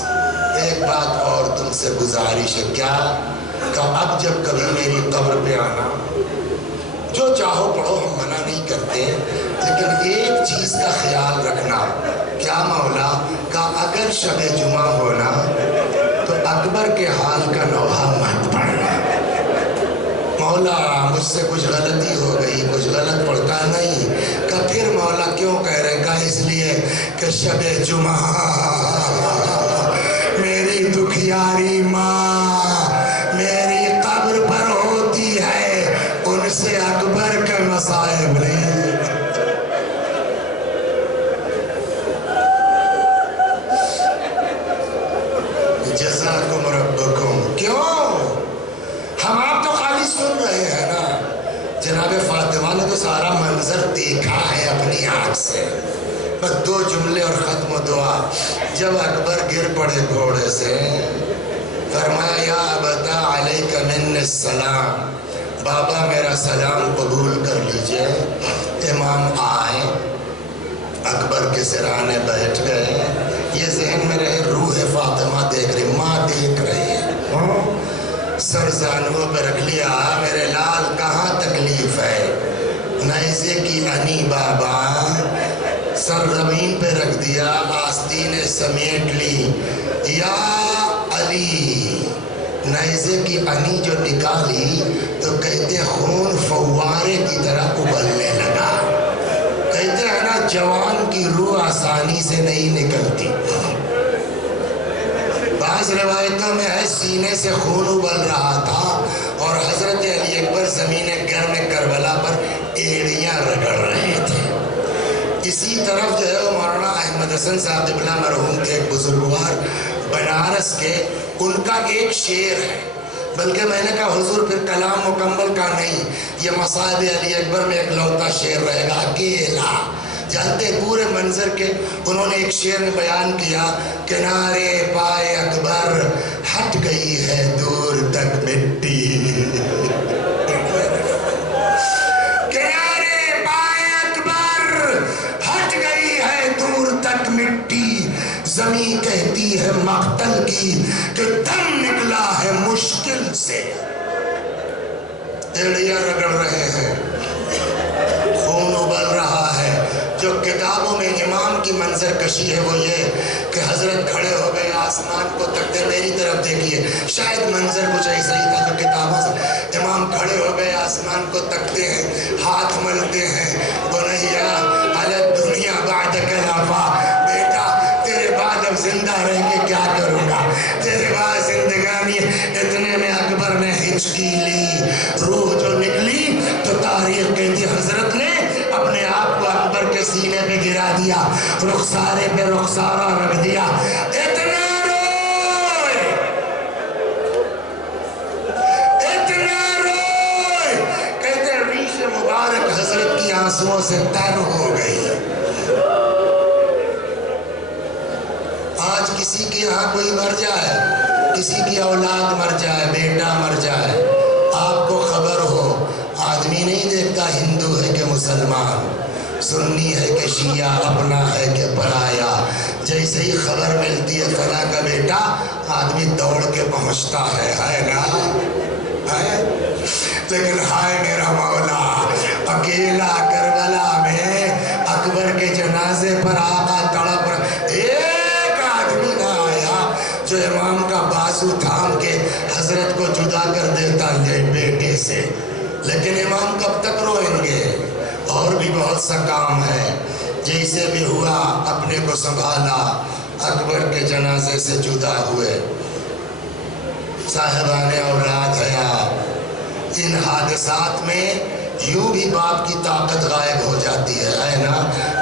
ایک بات اور تم سے گزارش ہے، کیا کہ اب جب کبھی میری قبر پہ آنا جو چاہو پڑھو ہم منع نہیں کرتے، لیکن ایک چیز کا خیال رکھنا۔ کیا مولا؟ کہ اگر شب جمعہ ہونا تو اکبر کے حال کا نوحہ مت پڑھنا۔ مولا مجھ سے کچھ غلطی ہو گئی، کچھ غلط پڑھتا نہیں، کہ پھر مولا کیوں کہہ رہے گا؟ اس لیے کہ شب جمعہ میری دکھیاری ماں میری قبر پر ہوتی ہے، ان سے اکبر کے مصائب نہیں۔ جزاکم ربکم۔ کیوں؟ ہم آپ تو خالی سن رہے ہیں نا، جناب فاطمہ نے تو سارا منظر دیکھا ہے اپنی آنکھ سے، بس 2 جملے اور ختم و دعا۔ جب اکبر گر پڑے گھوڑے سے، فرمایا یا ابتا علیک من السلام، بابا میرا سلام قبول کر لیجئے۔ امام آئے، اکبر کے سرانے بیٹھ گئے، یہ ذہن میں رہے روح فاطمہ دیکھ رہی، ماں دیکھ رہی ہے، سر زانووں پہ رکھ لیا، میرے لال کہاں تکلیف ہے؟ نیزے کی انی بابا، سر زمین پہ رکھ دیا، آستینیں سمیٹ لی، یا علی، نیزے کی انی جو نکالی تو کہتے خون فوارے کی طرح ابلنے لگا۔ کہتے ہیں نا جوان کی روح آسانی سے نہیں نکلتی، بعض روایتوں میں ہے سینے سے خون ابل رہا تھا اور حضرت علی اکبر زمین گرم کربلا پر ایڑیاں رگڑ رہے تھے۔ اسی طرف جو ہے وہ مولانا احمد حسن صاحب قبلہ مرحوم کے ایک بزرگوار بنارس کے، ان کا ایک شعر ہے، بلکہ میں نے کہا حضور پھر کلام مکمل کا نہیں، یہ مصائب علی اکبر میں ایک لوتا شعر رہے گا، اکیلا۔ جانتے پورے منظر کے انہوں نے ایک شعر میں بیان کیا، کنارے پائے اکبر ہٹ گئی ہے دور تک مٹی، کنارے پائے اکبر ہٹ گئی ہے دور تک مٹی، زمین کہتی ہے مقتل کی کہ دم نکلا ہے مشکل سے، ایڑیاں رگڑ رہے ہیں، خون ابل رہا ہے۔ جو کتابوں میں امام کی منظر کشی ہے وہ یہ کہ حضرت کھڑے ہو گئے آسمان کو تکتے، میری طرف دیکھیے، شاید منظر کچھ ایسا ہی تھا جو کتابوں سے، امام کھڑے ہو گئے آسمان کو تکتے ہیں، ہاتھ ملتے ہیں، بنیا علی دنیا بعدک الافا، بیٹا تیرے بعد اب زندہ رہ کے کیا کروں گا، تیرے بعد زندگانی۔ اتنے میں اکبر نے ہچکی لی، روح جو نکلی تو تاریخ کہتی حضرت نے اپنے آپ کو اکبر کے سینے پہ گرا دیا، رخسارے پہ رخسارہ رکھ دیا، اتنا روئے، اتنا روئے، کہتے ریش مبارک حضرت کی آنسوؤں سے تر ہو گئی۔ آج کسی کے یہاں کوئی مر جائے، کسی کی اولاد مر جائے، بیٹا مر جائے، آپ کو خبر ہو، آدمی نہیں دیکھتا ہندو ہے کہ مسلمان، سنی ہے کہ شیعہ، اپنا ہے کہ پرایا، جیسے ہی خبر ملتی ہے فلاں کا بیٹا، آدمی دوڑ کے پہنچتا ہے نا، ہے؟ لیکن ہائے میرا مولا، اکیلا کربلا میں اکبر کے جنازے پر آقا تڑپ رہا، ایک آدمی نہ آیا جو امام کا بازو تھام کے حضرت کو جدا کر دیتا بیٹے سے، لیکن امام کب تک روئیں گے؟ اور بھی بہت سا کام ہے، جیسے بھی ہوا اپنے کو سنبھالا، اکبر کے جنازے سے جدا ہوئے۔ صاحبان اولاد حیات، ان حادثات میں یوں بھی باپ کی طاقت غائب ہو جاتی ہے نا،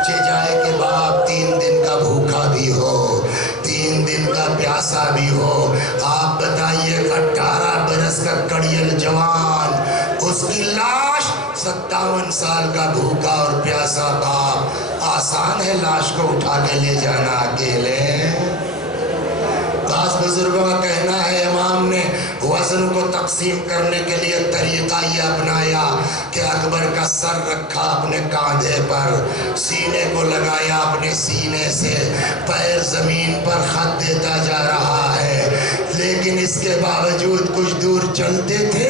جائے کہ باپ 3 دن کا بھوکا بھی ہو، 3 دن کا پیاسا بھی ہو، آپ بتائیے 18 برس کا کڑیل جوان، اس کی لاش 57 سال کا بھوکا اور پیاسا باپ، آسان ہے لاش کو اٹھا کے لے جانا اکیلے؟ بعض بزرگوں کا کہنا ہے امام نے وزن کو تقسیم کرنے کے لیے طریقہ یہ اپنایا کہ اکبر کا سر رکھا اپنے کاندھے پر، سینے کو لگایا اپنے سینے سے، پیر زمین پر خط دیتا جا رہا ہے، لیکن اس کے باوجود کچھ دور چلتے تھے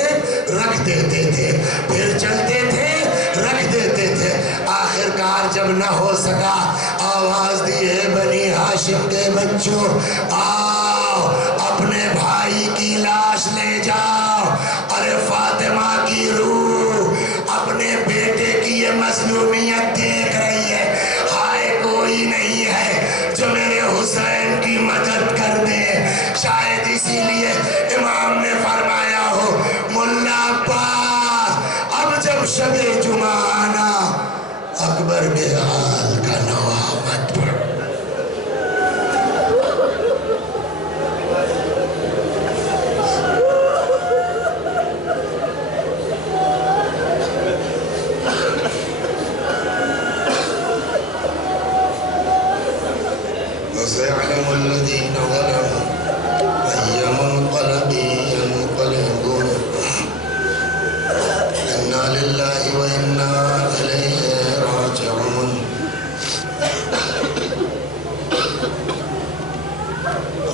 رکھ دیتے تھے، پھر چلتے تھے رکھ دیتے تھے، آخرکار جب نہ ہو سکا آواز دی ہے بنی ہاشم کے بچوں، آؤ اپنے بھائی کی لاش لے جاؤ، ارے فاطمہ کی روح اپنے بیٹے کی یہ مظلومیت دیکھ رہی ہے، ہائے کوئی نہیں ہے جو میرے حسین کی مدد کر دے، شاید اسی لیے امام نے فرمایا ہو ملا عباس اب جب شب جمعہ آنا اکبر کے حال کا نوحہ مت پڑھ۔